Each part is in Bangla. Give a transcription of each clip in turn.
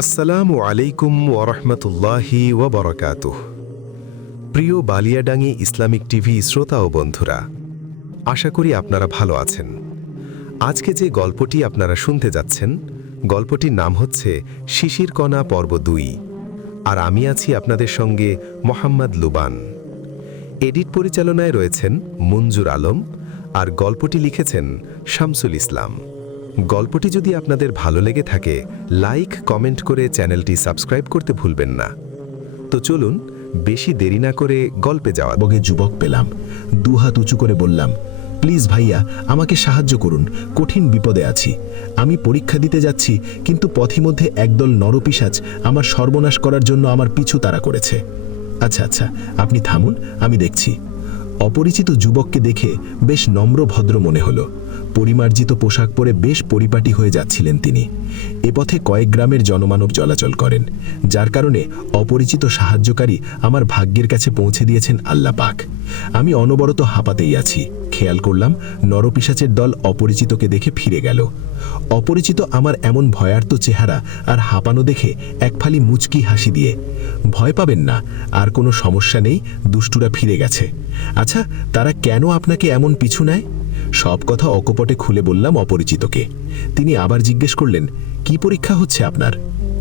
আসসালামু আলাইকুম ওরহমতুল্লাহি ওবরকাতুহ। প্রিয় বালিয়াডাঙ্গি ইসলামিক টিভি শ্রোতা ও বন্ধুরা, আশা করি আপনারা ভালো আছেন। আজকে যে গল্পটি আপনারা শুনতে যাচ্ছেন, গল্পটির নাম হচ্ছে শিশির কণা পর্ব ২, আর আমি আছি আপনাদের সঙ্গে মোহাম্মদ লুবান। এডিট পরিচালনায় রয়েছেন মঞ্জুর আলম, আর গল্পটি লিখেছেন শামসুল ইসলাম। গল্পটি যদি আপনাদের ভালো লেগে থাকে, লাইক কমেন্ট করে চ্যানেলটি সাবস্ক্রাইব করতে ভুলবেন না। তো চলুন বেশি দেরি না করে গল্পে যাওয়া। বগে যুবক পেলাম, দুহাত উঁচু করে বললাম, প্লিজ ভাইয়া, আমাকে সাহায্য করুন, কঠিন বিপদে আছি। আমি পরীক্ষা দিতে যাচ্ছি, কিন্তু পথিমধ্যে একদল নরপিশাচ আমার সর্বনাশ করার জন্য আমার পিছু তাড়া করেছে। আচ্ছা আচ্ছা, আপনি থামুন, আমি দেখছি। অপরিচিত যুবককে দেখে বেশ নম্র ভদ্র মনে হলো। পরিমার্জিত পোশাক পরে বেশ পরিপাটি হয়ে যাচ্ছিলেন তিনি। এ পথে কয়েক গ্রামের জনমানব চলাচল করেন, যার কারণে অপরিচিত সাহায্যকারী আমার ভাগ্যের কাছে পৌঁছে দিয়েছেন আল্লাহ পাক। আমি অনবরত হাঁপাতেই আছি। খেয়াল করলাম নরপিশাচের দল অপরিচিতকে দেখে ফিরে গেল। অপরিচিত আমার এমন ভয়ার্ত চেহারা আর হাঁপানো দেখে এক ফালি মুচকি হাসি দিয়ে, ভয় পাবেন না, আর কোনো সমস্যা নেই, দুষ্টুরা ফিরে গেছে। আচ্ছা, তারা কেন আপনাকে এমন পিছু নেয়? সব কথা অকপটে খুলে বললাম অপরিচিতকে। তিনি আবার জিজ্ঞেস করলেন, কি পরীক্ষা হচ্ছে আপনার?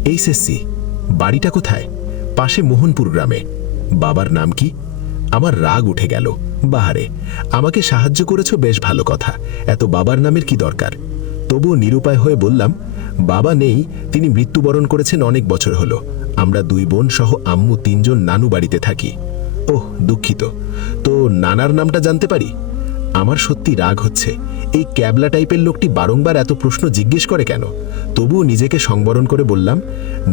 এইচএসসি। বাড়িটা কোথায়? পাশে মোহনপুর গ্রামে। বাবার নাম কি? আমার রাগ উঠে গেল। বাহারে, আমাকে সাহায্য করেছো, বেশ ভালো কথা, এত বাবার নামের কি দরকার? তবুও নিরুপায় হয়ে বললাম, বাবা নেই, তিনি মৃত্যুবরণ করেছেন অনেক বছর হলো। আমরা দুই বোন সহ আম্মু তিনজন নানু বাড়িতে থাকি। ওহ, দুঃখিত। তো নানার নামটা জানতে পারি? আমার সত্যি রাগ হচ্ছে, এই ক্যাবলা টাইপের লোকটি বারংবার এত প্রশ্ন জিজ্ঞেস করে কেন? তবুও নিজেকে সংবরণ করে বললাম,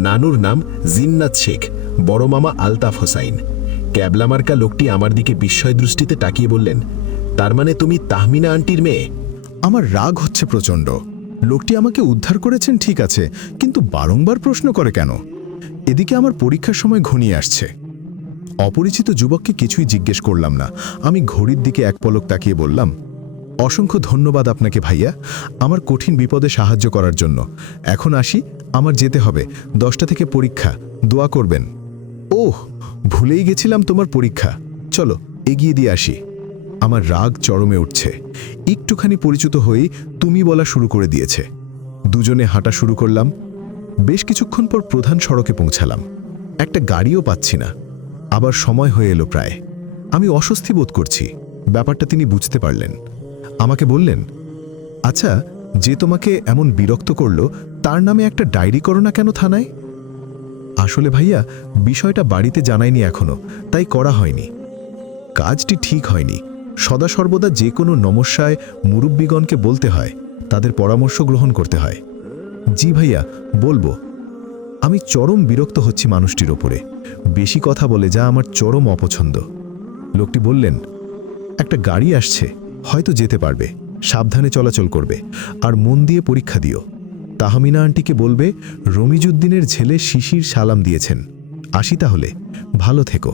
নানুর নাম জিন্নাত শেখ, বড় মামা আলতাফ হোসাইন। ক্যাবলা মার্কা লোকটি আমার দিকে বিস্ময় দৃষ্টিতে তাকিয়ে বললেন, তার মানে তুমি তাহমিনা আন্টির মেয়ে? আমার রাগ হচ্ছে প্রচণ্ড। লোকটি আমাকে উদ্ধার করেছেন ঠিক আছে, কিন্তু বারংবার প্রশ্ন করে কেন? এদিকে আমার পরীক্ষার সময় ঘনিয়ে আসছে। অপরিচিত যুবককে কিছুই জিজ্ঞেস করলাম না। আমি ঘড়ির দিকে এক পলক তাকিয়ে বললাম, অসংখ্য ধন্যবাদ আপনাকে ভাইয়া, আমার কঠিন বিপদে সাহায্য করার জন্য। এখন আসি, আমার যেতে হবে, 10টা থেকে পরীক্ষা, দোয়া করবেন। ওহ, ভুলেই গেছিলাম তোমার পরীক্ষা, চলো এগিয়ে দিয়ে আসি। আমার রাগ চরমে উঠছে। একটুখানি পরিচিত হয়েই তুমি বলা শুরু করে দিয়েছে। দুজনে হাঁটা শুরু করলাম। বেশ কিছুক্ষণ পর প্রধান সড়কে পৌঁছালাম। একটা গাড়িও পাচ্ছি না। আবার সময় হয়ে এলো প্রায়। আমি অস্বস্তি বোধ করছি। ব্যাপারটা তিনি বুঝতে পারলেন। আমাকে বললেন, আচ্ছা, যে তোমাকে এমন বিরক্ত করলো তার নামে একটা ডায়েরি করো না কেন থানায়? আসলে ভাইয়া, বিষয়টা বাড়িতে জানাইনি এখনো, তাই করা হয়নি। কাজটি ঠিক হয়নি। সদা সর্বদা যে কোনো নমস্যায় মুরব্বীগণকে বলতে হয়, তাদের পরামর্শ গ্রহণ করতে হয়। জি ভাইয়া, বলবো। আমি চরম বিরক্ত হচ্ছি মানুষটির ওপরে। বেশি কথা বলে, যা আমার চরম অপছন্দ। লোকটি বললেন, একটা গাড়ি আসছে, হয়তো যেতে পারবে, সাবধানে চলাচল করবে, আর মন দিয়ে পরীক্ষা দিও। তাহমিনা আন্টিকে বলবে রমিজউদ্দিনের ছেলে শিশির সালাম দিয়েছেন। আসি তাহলে, ভালো থেকো।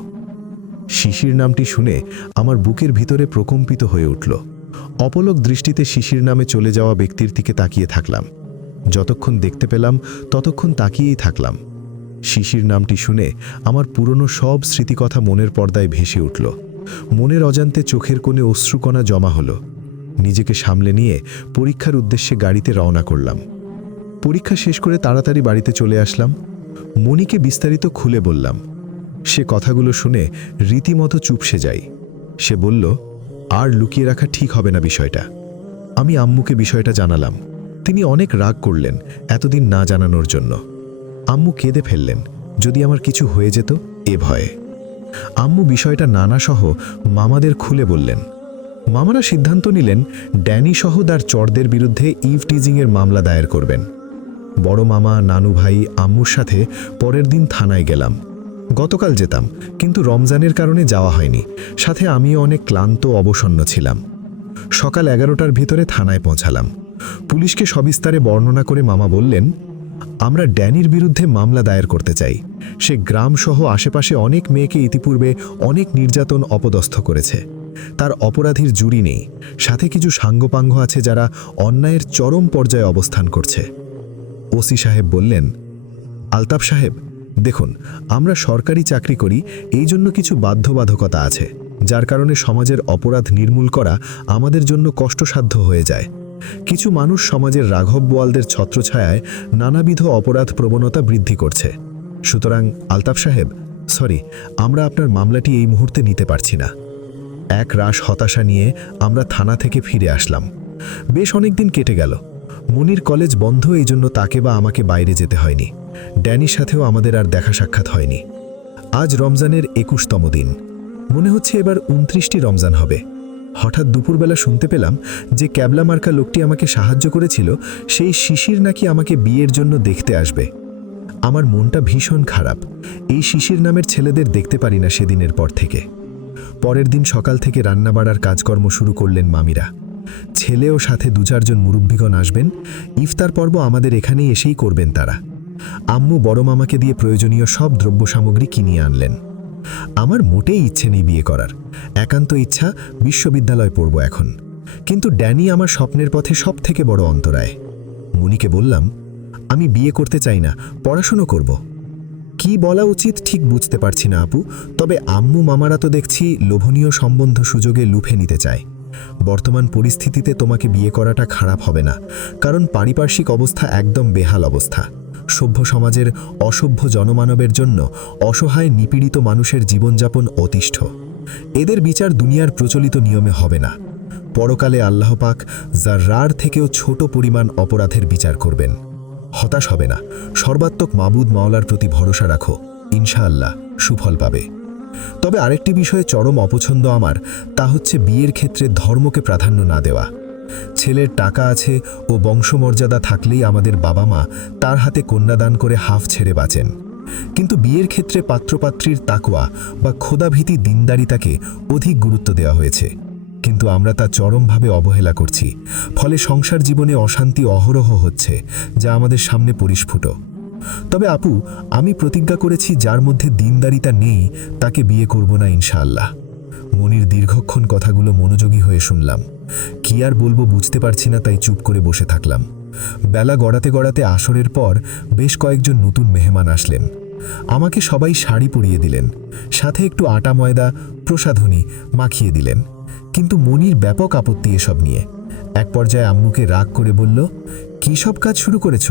শিশির নামটি শুনে আমার বুকের ভিতরে প্রকম্পিত হয়ে উঠল। অপলক দৃষ্টিতে শিশির নামে চলে যাওয়া ব্যক্তির দিকে তাকিয়ে থাকলাম। যতক্ষণ দেখতে পেলাম ততক্ষণ তাকিয়েই থাকলাম। শিশির নামটি শুনে আমার পুরনো সব স্মৃতিকথা মনের পর্দায় ভেসে উঠল। মনের অজান্তে চোখের কোণে অশ্রুকণা জমা হলো। নিজেকে সামলে নিয়ে পরীক্ষার উদ্দেশ্যে গাড়িতে রওনা করলাম। পরীক্ষা শেষ করে তাড়াতাড়ি বাড়িতে চলে আসলাম। মনিকে বিস্তারিত খুলে বললাম। সে কথাগুলো শুনে রীতিমতো চুপসে যাই। সে বলল, আর লুকিয়ে রাখা ঠিক হবে না বিষয়টা। আমি আম্মুকে বিষয়টা জানালাম। তিনি অনেক রাগ করলেন এতদিন না জানানোর জন্য। আম্মু কেঁদে ফেললেন, যদি আমার কিছু হয়ে যেত এ ভয়ে। আম্মু বিষয়টা নানাসহ মামাদের খুলে বললেন। মামারা সিদ্ধান্ত নিলেন ড্যানি সহ তার চরদের বিরুদ্ধে ইভ টিজিংয়ের মামলা দায়ের করবেন। বড় মামা, নানু ভাই, আম্মুর সাথে পরের দিন থানায় গেলাম। গতকাল যেতাম, কিন্তু রমজানের কারণে যাওয়া হয়নি। সাথে আমিও অনেক ক্লান্ত অবসন্ন ছিলাম। সকাল 11টার ভিতরে থানায় পৌঁছালাম। পুলিশকে সবিস্তারে বর্ণনা করে মামা বললেন, আমরা ড্যানির বিরুদ্ধে মামলা দায়ের করতে চাই। সে গ্রামসহ আশেপাশে অনেক মেয়েকে ইতিপূর্বে অনেক নির্যাতন অপদস্থ করেছে। তার অপরাধীর জুরি নেই, সাথে কিছু সাঙ্গপাঙ্গ আছে যারা অন্যায়ের চরম পর্যায়ে অবস্থান করছে। ওসি সাহেব বললেন, আলতাফ সাহেব, দেখুন, আমরা সরকারি চাকরি করি, এই জন্য কিছু বাধ্যবাধকতা আছে, যার কারণে সমাজের অপরাধ নির্মূল করা আমাদের জন্য কষ্টসাধ্য হয়ে যায়। কিছু মানুষ সমাজের রাঘব বোয়ালদের ছত্রছায়ায় নানাবিধ অপরাধ প্রবণতা বৃদ্ধি করছে। সুতরাং আলতাফ সাহেব, সরি, আমরা আপনার মামলাটি এই মুহূর্তে নিতে পারছি না। এক রাশ হতাশা নিয়ে আমরা থানা থেকে ফিরে আসলাম। বেশ অনেকদিন কেটে গেল। মুনির কলেজ বন্ধ, এই জন্য তাকে বা আমাকে বাইরে যেতে হয়নি। ড্যানির সাথেও আমাদের আর দেখা সাক্ষাৎ হয়নি। আজ রমজানের 21তম দিন। মনে হচ্ছে এবার 29টি রমজান হবে। হঠাৎ দুপুরবেলা শুনতে পেলাম যে ক্যাবলা মার্কা লোকটি আমাকে সাহায্য করেছিল, সেই শিশির নাকি আমাকে বিয়ের জন্য দেখতে আসবে। আমার মনটা ভীষণ খারাপ। এই শিশির নামের ছেলেদের দেখতে পারি না সেদিনের পর থেকে। পরের দিন সকাল থেকে রান্না বাড়ার কাজকর্ম শুরু করলেন মামিরা। ছেলে ও সাথে 2-4 জন মুরব্বীগণ আসবেন। ইফতার পর্ব আমাদের এখানেই এসেই করবেন তারা। আম্মু বড় মামাকে দিয়ে প্রয়োজনীয় সব দ্রব্য সামগ্রী কিনিয়ে আনলেন। আমার মোটেই ইচ্ছে নেই বিয়ে করার, একান্ত ইচ্ছা বিশ্ববিদ্যালয় পড়ব এখন। কিন্তু ড্যানি আমার স্বপ্নের পথে সব থেকে বড় অন্তরায়। মুনিকে বললাম, আমি বিয়ে করতে চাই না, পড়াশুনো করব। কি বলা উচিত ঠিক বুঝতে পারছি না আপু, তবে আম্মু মামারা তো দেখছি লোভনীয় সম্বন্ধ সুযোগে লুফে নিতে চায়। বর্তমান পরিস্থিতিতে তোমাকে বিয়ে করাটা খারাপ হবে না, কারণ পারিপার্শ্বিক অবস্থা একদম বেহাল অবস্থা। সভ্য সমাজের অসভ্য জনমানবের জন্য অসহায় নিপীড়িত মানুষের জীবনযাপন অতিষ্ঠ। এদের বিচার দুনিয়ার প্রচলিত নিয়মে হবে না। পরকালে আল্লাহ পাক যার্রার থেকেও ছোট পরিমাণ অপরাধের বিচার করবেন। হতাশ হবে না, সর্বাত্মক মাবুদ মাওলার প্রতি ভরসা রাখো, ইনশাআল্লাহ সুফল পাবে। তবে আরেকটি বিষয়ে চরম অপছন্দ আমার, তা হচ্ছে বিয়ের ক্ষেত্রে ধর্মকে প্রাধান্য না দেওয়া। ছেলের টাকা আছে ও বংশমর্যাদা থাকলেই আমাদের বাবা মা তার হাতে কন্যাদান করে হাফ ছেড়ে বাঁচেন, কিন্তু বিয়ের ক্ষেত্রে পাত্রপাত্রীর তাকওয়া বা খোদাভীতি দিনদারিতাকে অধিক গুরুত্ব দেওয়া হয়েছে, কিন্তু আমরা তা চরমভাবে অবহেলা করছি। ফলে সংসার জীবনে অশান্তি অহরহ হচ্ছে, যা আমাদের সামনে পরিস্ফুট। তবে আপু, আমি প্রতিজ্ঞা করেছি যার মধ্যে দিনদারিতা নেই তাকে বিয়ে করব না ইনশাআল্লাহ। মনির দীর্ঘক্ষণ কথাগুলো মনোযোগী হয়ে শুনলাম। কি আর বলবো বুঝতে পারছি না, তাই চুপ করে বসে থাকলাম। বেলা গড়াতে গড়াতে আসরের পর বেশ কয়েকজন নতুন মেহমান আসলেন। আমাকে সবাই শাড়ি পরিয়ে দিলেন, সাথে একটু আটা ময়দা প্রসাধনী মাখিয়ে দিলেন। কিন্তু মনির ব্যাপক আপত্তি এসব নিয়ে। এক পর্যায়ে আম্মুকে রাগ করে বলল, কী সব কাজ শুরু করেছ?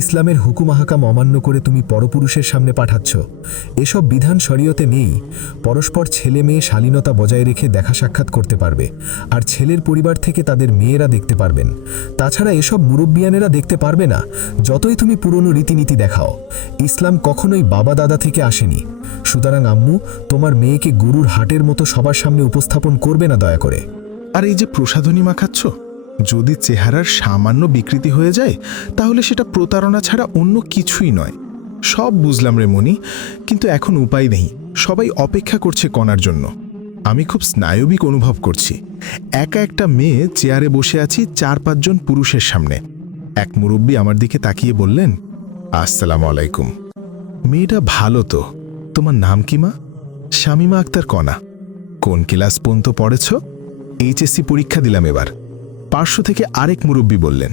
ইসলামের হুকুম আহকাম অমান্য করে তুমি পরপুরুষের সামনে পাঠাচ্ছ। এসব বিধান শরীয়তে নেই। পরস্পর ছেলে মেয়ে শালীনতা বজায় রেখে দেখা সাক্ষাৎ করতে পারবে, আর ছেলের পরিবার থেকে তাদের মেয়েরা দেখতে পারবেন। তাছাড়া এসব মুরব্বিয়ানেরা দেখতে পারবে না, যতই তুমি পুরনো রীতিনীতি দেখাও। ইসলাম কখনোই বাবা দাদা থেকে আসেনি। সুতরাং আম্মু, তোমার মেয়েকে গরুর হাটের মতো সবার সামনে উপস্থাপন করবে না দয়া করে। আর এই যে প্রসাধনী মাখাচ্ছ, যদি চেহারার সামান্য বিকৃতি হয়ে যায় তাহলে সেটা প্রতারণা ছাড়া অন্য কিছুই নয়। সব বুঝলাম রে মনি, কিন্তু এখন উপায় নেই। সবাই অপেক্ষা করছে কণার জন্য। আমি খুব স্নায়বিক অনুভব করছি। একা একটা মেয়ে চেয়ারে বসে আছি 4-5 জন পুরুষের সামনে। এক মুরব্বী আমার দিকে তাকিয়ে বললেন, আসসালামু আলাইকুম। মেয়েটা ভালো তো, তোমার নাম কি মা? শামিমা আক্তার কণা। কোন ক্লাস পর্যন্ত পড়েছ? এইচএসসি পরীক্ষা দিলাম এবার। পার্শ্ব থেকে আরেক মুরব্বী বললেন,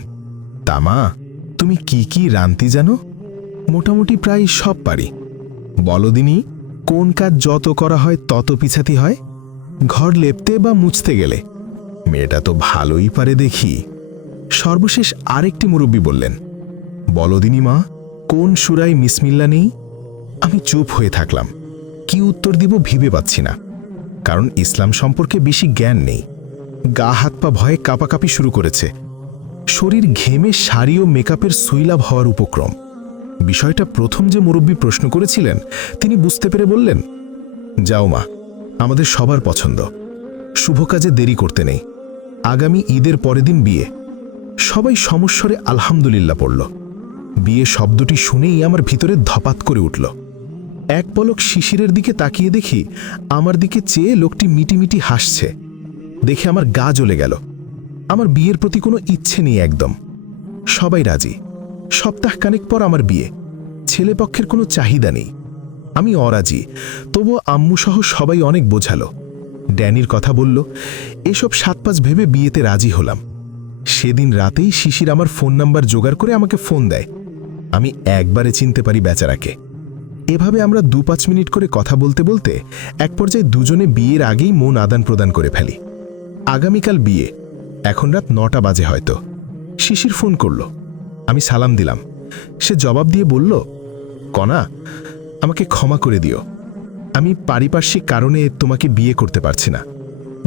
তামা, তুমি কি কি রান্তি জানো? মোটামুটি প্রায় সব পারি। বলো দিনি, কোন কাজ যত করা হয় তত পিছাতি হয়? ঘর লেপতে বা মুছতে গেলে। মেয়েটা তো ভালোই পারে দেখি। সর্বশেষ আরেকটি মুরব্বী বললেন, বলো দিনি মা, কোন সূরায় বিসমিল্লাহ নেই? আমি চুপ হয়ে থাকলাম। কি উত্তর দিব ভেবে পাচ্ছি না, কারণ ইসলাম সম্পর্কে বেশি জ্ঞান নেই। গা হাত পা ভয়ে কাঁপাকাঁপি শুরু করেছে। শরীর ঘেমে শাড়ি ও মেকআপের সৈলাভ হওয়ার উপক্রম। বিষয়টা প্রথম যে মুরব্বী প্রশ্ন করেছিলেন তিনি বুঝতে পেরে বললেন, যাও মা, আমাদের সবার পছন্দ। শুভ কাজে দেরি করতে নেই। আগামী ঈদের পরের দিন বিয়ে। সবাই সমস্বরে আলহামদুলিল্লাহ পড়ল। বিয়ে শব্দটি শুনেই আমার ভিতরে ধপাত করে উঠল। এক পলক শিশিরের দিকে তাকিয়ে দেখি আমার দিকে চেয়ে লোকটি মিটিমিটি হাসছে। দেখে আমার গা জ্বলে গেল। আমার বিয়ের প্রতি কোনো ইচ্ছে নেই একদম। সবাই রাজি। সপ্তাহখানেক পর আমার বিয়ে। ছেলেপক্ষের কোনো চাহিদা নেই। আমি অরাজি, তবুও আম্মুসহ সবাই অনেক বোঝালো। ড্যানির কথা বলল, এসব 7-5 ভেবে বিয়েতে রাজি হলাম। সেদিন রাতেই শিশির আমার ফোন নাম্বার জোগাড় করে আমাকে ফোন দেয়। আমি একবারে চিনতে পারি বেচারাকে। এভাবে আমরা 2-5 মিনিট করে কথা বলতে বলতে এক পর্যায়ে দুজনে বিয়ের আগেই মন আদান প্রদান করে ফেলি। আগামীকাল বিয়ে, এখন রাত 9টা বাজে হয়তো। শিশির ফোন করলো, আমি সালাম দিলাম। সে জবাব দিয়ে বলল, কণা, আমাকে ক্ষমা করে দিও, আমি পারিপার্শ্বিক কারণে তোমাকে বিয়ে করতে পারছি না।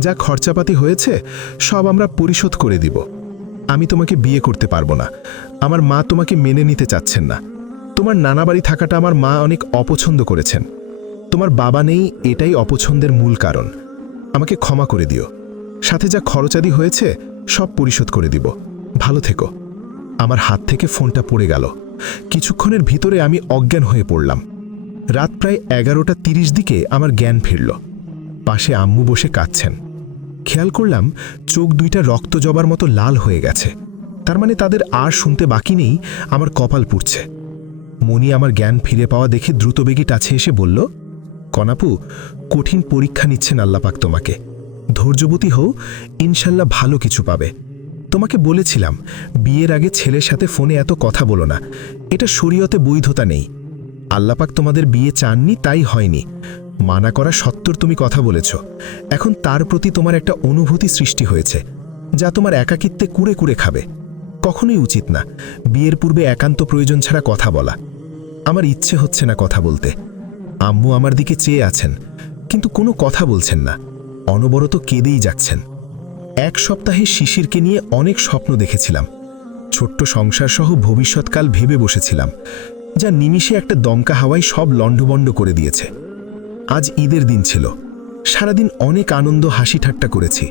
যা খরচাপাতি হয়েছে সব আমরা পরিশোধ করে দিব। আমি তোমাকে বিয়ে করতে পারবো না, আমার মা তোমাকে মেনে নিতে চাচ্ছেন না। তোমার নানা বাড়ি থাকাটা আমার মা অনেক অপছন্দ করেছেন। তোমার বাবা নেই, এটাই অপছন্দের মূল কারণ। আমাকে ক্ষমা করে দিও, সাথে যা খরচাদি হয়েছে সব পরিশোধ করে দিব। ভালো থেকো। আমার হাত থেকে ফোনটা পড়ে গেল। কিছুক্ষণের ভিতরে আমি অজ্ঞান হয়ে পড়লাম। রাত প্রায় 11:30 দিকে আমার জ্ঞান ফিরল। পাশে আম্মু বসে কাঁদছেন। খেয়াল করলাম চোখ দুইটা রক্ত জবার মতো লাল হয়ে গেছে। তার মানে তাদের আর শুনতে বাকি নেই আমার কপাল পুড়ছে। মনি আমার জ্ঞান ফিরে পাওয়া দেখে দ্রুতবেগী কাছে এসে বলল, কনাপু, কঠিন পরীক্ষা নিচ্ছেন আল্লাপাক তোমাকে। ধৈর্যবতী হও, ইনশাল্লাহ ভালো কিছু পাবে। তোমাকে বলেছিলাম বিয়ের আগে ছেলের সাথে ফোনে এত কথা বলো না, এটা শরীয়তে বৈধতা নেই। আল্লাপাক তোমাদের বিয়ে চাননি, তাই হয়নি। মানা করা সত্ত্বেও তুমি কথা বলেছ। এখন তার প্রতি তোমার একটা অনুভূতি সৃষ্টি হয়েছে, যা তোমার একাকিত্বে কুড়ে কুড়ে খাবে। কখনোই উচিত না বিয়ের পূর্বে একান্ত প্রয়োজন ছাড়া কথা বলা। আমার ইচ্ছে হচ্ছে না কথা বলতে। আম্মু আমার দিকে চেয়ে আছেন, কিন্তু কোনো কথা বলছেন না, অনবরত কেঁদেই যাচ্ছেন। 1 সপ্তাহে শিশিরকে নিয়ে অনেক স্বপ্ন দেখেছিলাম। ছোট্ট সংসার সহ ভবিষ্যৎকাল ভেবে বসেছিলাম, যা নিমিষে একটা দমকা হাওয়ায় সব লণ্ডভণ্ড করে দিয়েছে। আজ ঈদের দিন ছিল। সারাদিন অনেক আনন্দ হাসি ঠাট্টা করেছি।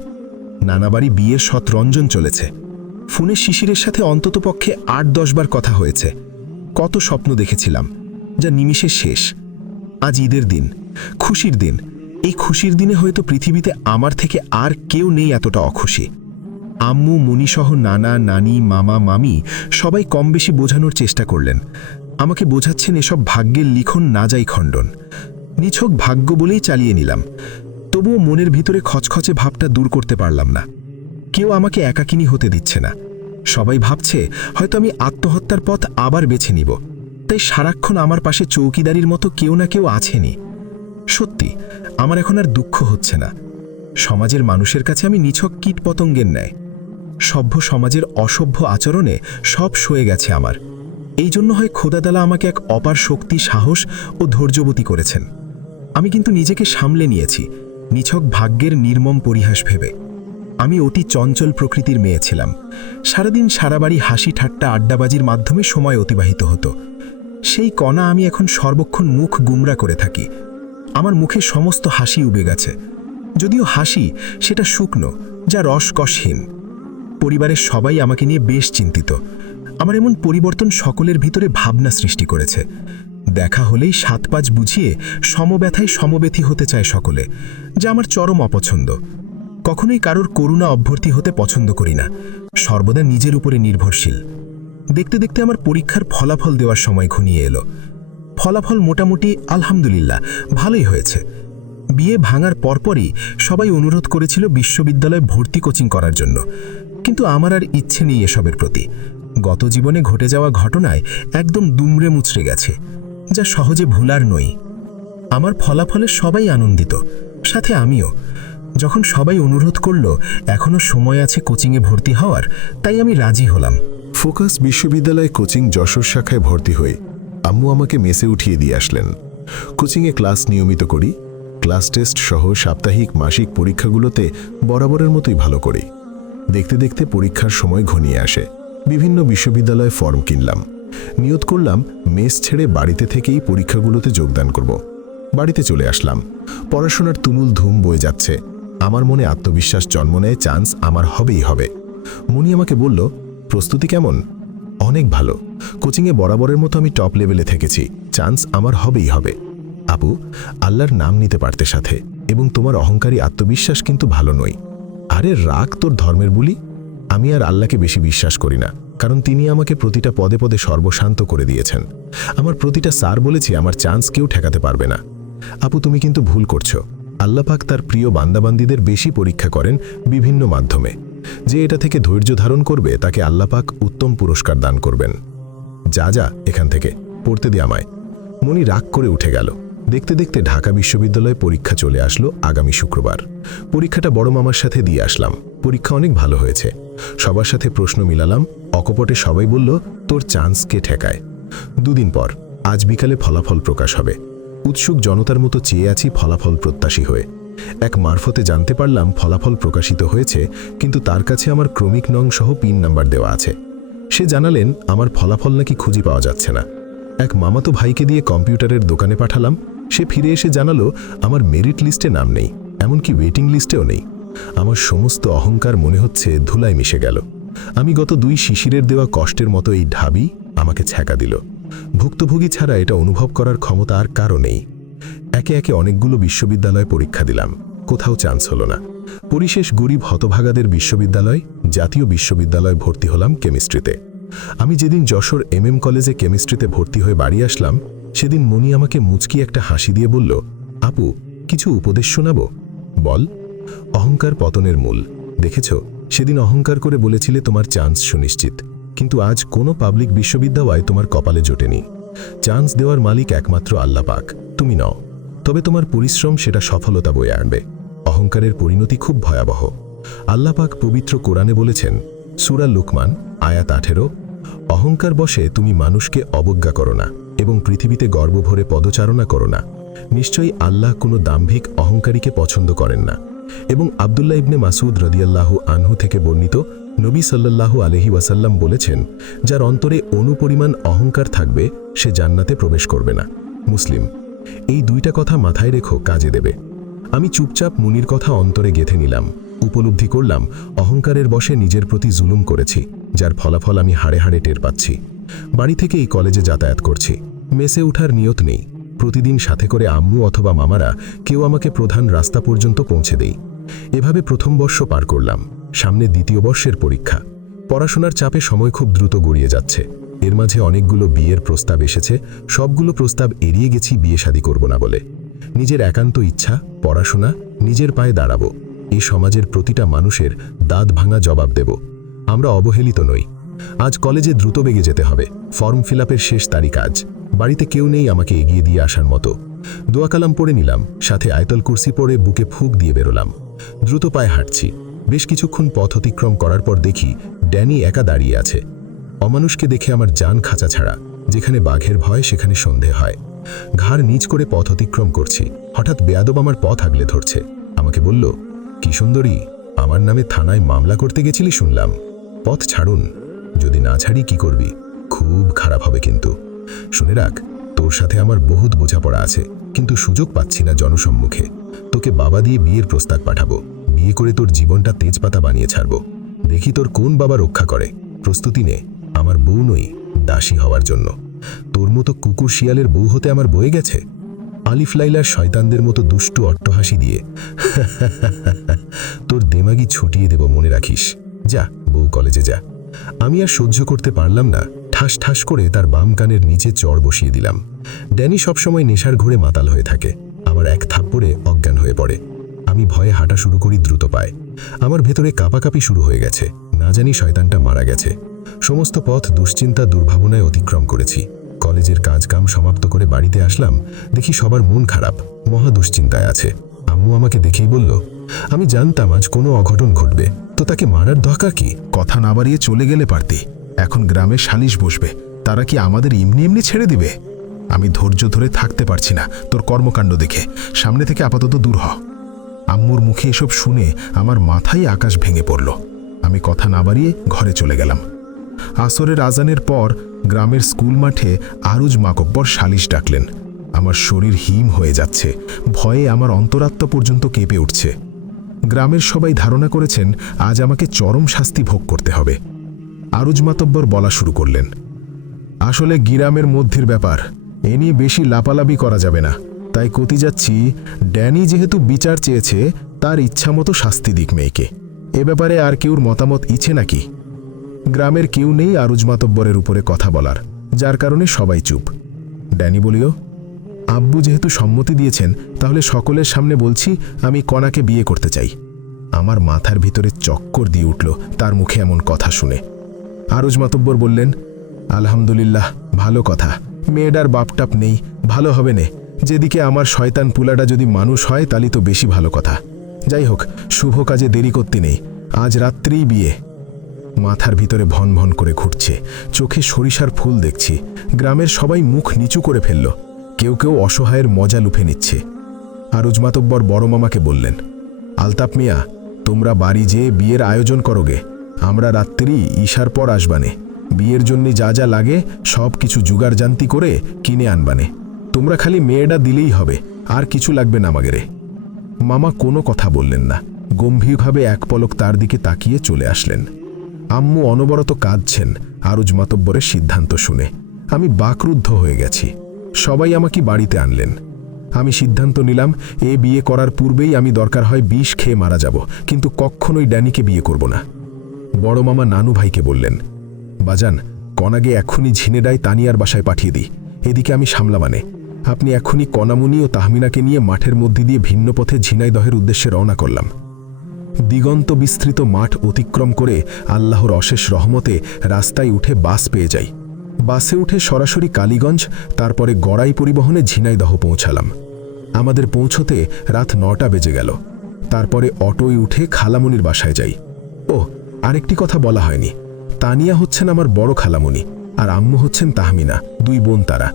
নানাবাড়ি বিয়ের শতরঞ্জন চলেছে। ফোনে শিশিরের সাথে অন্ততপক্ষে 8-10 বার কথা হয়েছে। কত স্বপ্ন দেখেছিলাম, যা নিমিষে শেষ। আজ ঈদের দিন, খুশির দিন। এই খুশির দিনে হয়তো পৃথিবীতে আমার থেকে আর কেউ নেই এতটা অখুশি। আম্মু, মনিসহ নানা, নানি, মামা, মামি সবাই কম বেশি বোঝানোর চেষ্টা করলেন। আমাকে বোঝাচ্ছেন এসব ভাগ্যের লিখন, না যাই খণ্ডন। নিছক ভাগ্য বলেই চালিয়ে নিলাম। তবুও মনের ভিতরে খচখচে ভাবটা দূর করতে পারলাম না। কেউ আমাকে একাকিনী হতে দিচ্ছে না। সবাই ভাবছে হয়তো আমি আত্মহত্যার পথ আবার বেছে নিব, তাই সারাক্ষণ আমার পাশে চৌকিদারির মতো কেউ না কেউ আছেনি। সত্যি আমার এখন আর দুঃখ হচ্ছে না। সমাজের মানুষের কাছে আমি নিছক কীটপতঙ্গের ন্যায়। সভ্য সমাজের অসভ্য আচরণে সব সয়ে গেছে আমার। এই জন্য হয় খোদাতাআলা আমাকে এক অপার শক্তি, সাহস ও ধৈর্যবতী করেছেন। আমি কিন্তু নিজেকে সামলে নিয়েছি, নিছক ভাগ্যের নির্মম পরিহাস ভেবে। আমি অতি চঞ্চল প্রকৃতির মেয়ে ছিলাম। সারাদিন সারা বাড়ি হাসি ঠাট্টা আড্ডাবাজির মাধ্যমে সময় অতিবাহিত হতো। সেই কণা আমি এখন সর্বক্ষণ মুখ গুমরা করে থাকি। আমার মুখে সমস্ত হাসি উবে গেছে, যদিও হাসি সেটা শুকনো, যা রসকসহীন। পরিবারের সবাই আমাকে নিয়ে বেশ চিন্তিত। আমার এমন পরিবর্তন সকলের ভিতরে ভাবনা সৃষ্টি করেছে। দেখা হলেই 7-5 বুঝিয়ে সমব্যথায় সমবেথী হতে চায় সকলে, যা আমার চরম অপছন্দ। কখনোই কারোর করুণা অভ্যর্থী হতে পছন্দ করি না, সর্বদা নিজের উপরে নির্ভরশীল। দেখতে দেখতে আমার পরীক্ষার ফলাফল দেওয়ার সময় ঘনিয়ে এলো। ফলাফল মোটামুটি আলহামদুলিল্লাহ ভালোই হয়েছে। বিয়ে ভাঙার পরপরই সবাই অনুরোধ করেছিল বিশ্ববিদ্যালয়ে ভর্তি কোচিং করার জন্য, কিন্তু আমার আর ইচ্ছে নেই এসবের প্রতি। গত জীবনে ঘটে যাওয়া ঘটনায় একদম দুমড়ে মুচড়ে গেছে, যা সহজে ভুলার নই। আমার ফলাফলে সবাই আনন্দিত, সাথে আমিও। যখন সবাই অনুরোধ করল এখনো সময় আছে কোচিংয়ে ভর্তি হওয়ার, তাই আমি রাজি হলাম। ফোকাস বিশ্ববিদ্যালয়ে কোচিং যশোর শাখায় ভর্তি হই। আম্মু আমাকে মেসে উঠিয়ে দিয়ে আসলেন। কোচিংয়ে ক্লাস নিয়মিত করি। ক্লাস টেস্ট সহ সাপ্তাহিক মাসিক পরীক্ষাগুলোতে বরাবরের মতোই ভালো করি। দেখতে দেখতে পরীক্ষার সময় ঘনিয়ে আসে। বিভিন্ন বিশ্ববিদ্যালয়ে ফর্ম কিনলাম। নিয়ত করলাম মেস ছেড়ে বাড়িতে থেকেই পরীক্ষাগুলোতে যোগদান করব। বাড়িতে চলে আসলাম। পড়াশোনার তুমুল ধুম বয়ে যাচ্ছে। আমার মনে আত্মবিশ্বাস জন্ম নেয়, চান্স আমার হবেই হবে। মনি আমাকে বলল, প্রস্তুতি কেমন? অনেক ভালো। কোচিংয়ে বরাবরের মতো আমি টপ লেভেলে থেকেছি, চান্স আমার হবেই হবে। আপু, আল্লাহর নাম নিতে পারতে সাথে, এবং তোমার অহংকারী আত্মবিশ্বাস কিন্তু ভালো নই। আরে রাগ তোর ধর্মের বুলি। আমি আর আল্লাহকে বেশি বিশ্বাস করি না, কারণ তিনি আমাকে প্রতিটা পদে পদে সর্বশান্ত করে দিয়েছেন। আমার প্রতিটা স্যার বলেছি আমার চান্স কেউ ঠেকাতে পারবে না। আপু, তুমি কিন্তু ভুল করছো। আল্লাহ পাক তার প্রিয় বান্দাবান্দীদের বেশি পরীক্ষা করেন বিভিন্ন মাধ্যমে। যে এটা থেকে ধৈর্য ধারণ করবে তাকে আল্লাহ পাক উত্তম পুরস্কার দান করবেন। যা যা এখান থেকে, পড়তে দে আমায়। মনি রাগ করে উঠে গেল। দেখতে দেখতে ঢাকা বিশ্ববিদ্যালয়ে পরীক্ষা চলে আসলো আগামী শুক্রবার। পরীক্ষাটা বড় মামার সাথে দিয়ে আসলাম। পরীক্ষা অনেক ভালো হয়েছে। সবার সাথে প্রশ্ন মিলালাম। অকপটে সবাই বলল, তোর চান্স কে ঠেকায়। দুদিন পর আজ বিকালে ফলাফল প্রকাশ হবে। উৎসুক জনতার মতো চেয়ে আছি ফলাফল প্রত্যাশী হয়ে। এক মারফতে জানতে পারলাম ফলাফল প্রকাশিত হয়েছে, কিন্তু তার কাছে আমার ক্রমিক নং সহ পিন নাম্বার দেওয়া আছে। সে জানালেন আমার ফলাফল নাকি খুঁজে পাওয়া যাচ্ছে না। এক মামাতো ভাইকে দিয়ে কম্পিউটারের দোকানে পাঠালাম। সে ফিরে এসে জানালো আমার মেরিট লিস্টে নাম নেই, এমনকি ওয়েটিং লিস্টেও নেই। আমার সমস্ত অহংকার মনে হচ্ছে ধুলায় মিশে গেল। আমি গত 2 শিশিরের দেওয়া কষ্টের মতো এই ঢাবি আমাকে ছ্যাঁকা দিল। ভুক্তভোগী ছাড়া এটা অনুভব করার ক্ষমতা আর কারও নেই। একে একে অনেকগুলো বিশ্ববিদ্যালয়ে পরীক্ষা দিলাম, কোথাও চান্স হলো না। পরিশেষ গরিব হতভাগাদের বিশ্ববিদ্যালয়, জাতীয় বিশ্ববিদ্যালয়ে ভর্তি হলাম কেমিস্ট্রিতে। আমি যেদিন যশোর MM কলেজে কেমিস্ট্রিতে ভর্তি হয়ে বাড়ি আসলাম, সেদিন মনি আমাকে মুচকি একটা হাসি দিয়ে বলল, আপু, কিছু উপদেশ শোনাব? বল। অহংকার পতনের মূল। দেখেছ, সেদিন অহংকার করে বলেছিলে তোমার চান্স সুনিশ্চিত, কিন্তু আজ কোনো পাবলিক বিশ্ববিদ্যালয় তোমার কপালে জোটেনি। চান্স দেওয়ার মালিক একমাত্র আল্লাহ পাক, তুমি নও। তবে তোমার পরিশ্রম সেটা সফলতা বয়ে আনবে। অহংকারের পরিণতি খুব ভয়াবহ। আল্লাহ পাক পবিত্র কোরআনে বলেছেন, সূরা লুকমান আয়াত 18, অহংকার বশে তুমি মানুষকে অবজ্ঞা করো না এবং পৃথিবীতে গর্ব ভরে পদচারণা করো না। নিশ্চয়ই আল্লাহ কোনো দাম্ভিক অহংকারীকে পছন্দ করেন না। এবং আব্দুল্লাহ ইবনে মাসউদ রাদিয়াল্লাহু আনহু থেকে বর্ণিত, নবী সাল্লাল্লাহু আলাইহি ওয়াসাল্লাম বলেছেন, যার অন্তরে অনুপরিমাণ অহংকার থাকবে সে জান্নাতে প্রবেশ করবে না। মুসলিম। এই 2টা কথা মাথায় রেখো, কাজে দেবে। আমি চুপচাপ মুনির কথা অন্তরে গেঁথে নিলাম। উপলব্ধি করলাম অহংকারের বশে নিজের প্রতি জুলুম করেছি, যার ফলাফল আমি হাড়ে হাড়ে টের পাচ্ছি। বাড়ি থেকে এই কলেজে যাতায়াত করছি। মেসে ওঠার নিয়ত নেই। প্রতিদিন সাথে করে আম্মু অথবা মামারা কেউ আমাকে প্রধান রাস্তা পর্যন্ত পৌঁছে দেই। এভাবে প্রথম বর্ষ পার করলাম। সামনে দ্বিতীয় বর্ষের পরীক্ষা। পড়াশোনার চাপে সময় খুব দ্রুত গড়িয়ে যাচ্ছে। এর মাঝে অনেকগুলো বিয়ের প্রস্তাব এসেছে। সবগুলো প্রস্তাব এড়িয়ে গেছি বিয়ে শাদী করব না বলে। নিজের একান্ত ইচ্ছা, পড়াশোনা, নিজের পায়ে দাঁড়াবো। এই সমাজের প্রতিটা মানুষের দাঁত ভাঙা জবাব দেব। আমরা অবহেলিত নই। আজ কলেজে দ্রুত বেগে যেতে হবে। ফর্ম ফিল আপের শেষ তারিখ আজ। বাড়িতে কেউ নেই আমাকে এগিয়ে দিয়ে আসার মতো। দোয়া কালাম পড়ে নিলাম, সাথে আয়াতুল কুরসি পড়ে বুকে ফুঁক দিয়ে বেরোলাম। দ্রুত পায়ে হাঁটছি। বেশ কিছুক্ষণ পথ অতিক্রম করার পর দেখি ড্যানি একা দাঁড়িয়ে আছে। অমানুষকে দেখে আমার জান খাঁচা ছাড়া। যেখানে বাঘের ভয় সেখানে সন্ধে হয়। ঘাড় নিচ করে পথ অতিক্রম করছি। হঠাৎ বেয়াদব আমার পথ আগলে ধরছে। আমাকে বলল, কি সুন্দরী, আমার নামে থানায় মামলা করতে গেছিলি শুনলাম। পথ ছাড়ুন। যদি না ছাড়ি কি করবি? খুব খারাপ হবে কিন্তু। শুনে রাখ, তোর সাথে আমার বহুত বোঝাপড়া আছে, কিন্তু সুযোগ পাচ্ছি না জনসম্মুখে। তোকে বাবা দিয়ে বিয়ের প্রস্তাব পাঠাবো। বিয়ে করে তোর জীবনটা তেজপাতা বানিয়ে ছাড়বো। দেখি তোর কোন বাবা রক্ষা করে। প্রস্তুতি নে। আমার বউ নই, দাসী হওয়ার জন্য। তোর মতো কুকুর শিয়ালের বউ হতে আমার বয়ে গেছে। আলিফ লাইলার শয়তানদের মতো দুষ্টু অট্টহাসি দিয়ে তোর দেমাগি ছুটিয়ে দেব, মনে রাখিস। যা, বউ কলেজে যা। আমি আর সহ্য করতে পারলাম না। ঠাস ঠাস করে তার বাম কানের নিচে চড় বসিয়ে দিলাম। ড্যানি সবসময় নেশার ঘোরে মাতাল হয়ে থাকে। আমার এক থাপ্পড়ে অজ্ঞান হয়ে পড়ে। আমি ভয়ে হাঁটা শুরু করি দ্রুত পায়ে। আমার ভেতরে কাঁপাকাঁপি শুরু হয়ে গেছে। না জানি শয়তানটা মারা গেছে। সমস্ত পথ দুশ্চিন্তা দুর্ভাবনায় অতিক্রম করেছি। কলেজের কাজকাম সমাপ্ত করে বাড়িতে আসলাম। দেখি সবার মন খারাপ, মহা দুশ্চিন্তায় আছে। আম্মু আমাকে দেখেই বলল, আমি জানতাম আজ কোনো অঘটন ঘটবে, তো তাকে মারার দরকার কি? কথা না বাড়িয়ে চলে গেলে পারতি। এখন গ্রামে সালিশ বসবে, তারা কি আমাদের এমনি এমনি ছেড়ে দিবে? আমি ধৈর্য ধরে থাকতে পারছি না তোর কর্মকাণ্ড দেখে। সামনে থেকে আপাতত দূর হ। আম্মুর মুখে এসব শুনে আমার মাথায় আকাশ ভেঙে পড়ল। আমি কথা না বাড়িয়ে ঘরে চলে গেলাম। আসরের আজানের পর গ্রামের স্কুল মাঠে আরুজ মাকব্বর সালিশ ডাকলেন। আমার শরীর হিম হয়ে যাচ্ছে। ভয়ে আমার অন্তরাত্মা পর্যন্ত কেঁপে উঠছে। গ্রামের সবাই ধারণা করেছেন আজ আমাকে চরম শাস্তি ভোগ করতে হবে। আরুজ মাতব্বর বলা শুরু করলেন, আসলে গ্রামের মধ্যের ব্যাপার, এ নিয়ে বেশি লাপালাপি করা যাবে না। তাই কতি যাচ্ছি, ড্যানি যেহেতু বিচার চেয়েছে, তার ইচ্ছামতো শাস্তি দিক মেয়েকে। এ ব্যাপারে আর কেউর মতামত ইচ্ছে নাকি? গ্রামের কেউ নেই আরুজ মাতব্বরের উপরে কথা বলার, যার কারণে সবাই চুপ। ড্যানি বলিও, আব্বু যেহেতু সম্মতি দিয়েছেন, তাহলে সকলের সামনে বলছি আমি কণাকে বিয়ে করতে চাই। আমার মাথার ভিতরে চক্কর দিয়ে উঠল তার মুখে এমন কথা শুনে। আরুজ মাতব্বর বললেন, আলহামদুলিল্লাহ, ভালো কথা। মেয়েটার বাপটাপ নেই, ভালো হবে নে। যেদিকে আমার শয়তান পুলাটা যদি মানুষ হয় তাহলে তো বেশি ভালো কথা। যাই হোক, শুভ কাজে দেরি করতে নেই, আজ রাত্রেই বিয়ে। মাথার ভিতরে ভন ভন করে ঘুরছে, চোখে সরিষার ফুল দেখছি। গ্রামের সবাই মুখ নিচু করে ফেলল, কেউ কেউ অসহায়ের মজা লুফে নিচ্ছে। আরুজ মাতব্বর বড় মামাকে বললেন, আলতাপ মিয়া, তোমরা বাড়ি যেয়ে বিয়ের আয়োজন করোগে, আমরা রাত্রি ঈশার পর আসবানে। বিয়ের জন্য যা যা লাগে সব কিছু জুগাড় জান্তি করে কিনে আনবানে। তোমরা খালি মেয়েটা দিলেই হবে, আর কিছু লাগবে না আমাগেরে। মামা কোনো কথা বললেন না, গম্ভীরভাবে এক পলক তার দিকে তাকিয়ে চলে আসলেন। আম্মু অনবরত কাঁদছেন আরুজ মাতব্বরের সিদ্ধান্ত শুনে। আমি বাকরুদ্ধ হয়ে গেছি। সবাই আমাকে বাড়িতে আনলেন। আমি সিদ্ধান্ত নিলাম, এ বিয়ে করার পূর্বেই আমি দরকার হয় বিষ খেয়ে মারা যাব, কিন্তু কখনোই ড্যানিকে বিয়ে করব না। বড় মামা নানু ভাইকে বললেন, বাজান, কনাগে এক্ষুনি ঝিনেডায় তানিয়ার বাসায় পাঠিয়ে দিই, এদিকে আমি সামলাবানে। আপনি এক্ষুনি কনামুনি ও তাহমিনাকে নিয়ে মাঠের মধ্যে দিয়ে ভিন্ন পথে ঝিনাইদহের উদ্দেশ্যে রওনা করলাম। দিগন্ত বিস্তৃত মাঠ অতিক্রম করে আল্লাহর অশেষ রহমতে রাস্তায় উঠে বাস পেয়ে যাই। বাসে উঠে সরাসরি কালীগঞ্জ, তারপরে গড়াই পরিবহনে ঝিনাইদহ পৌঁছালাম। আমাদের পৌঁছতে রাত 9টা বেজে গেল। তারপরে অটোয় উঠে খালামুনির বাসায় যাই। ও, আরেকটি কথা বলা হয়নি, তানিয়া হচ্ছেন আমার বড় খালামুনি, আর আম্মু হচ্ছেন তাহমিনা, দুই বোন তারা।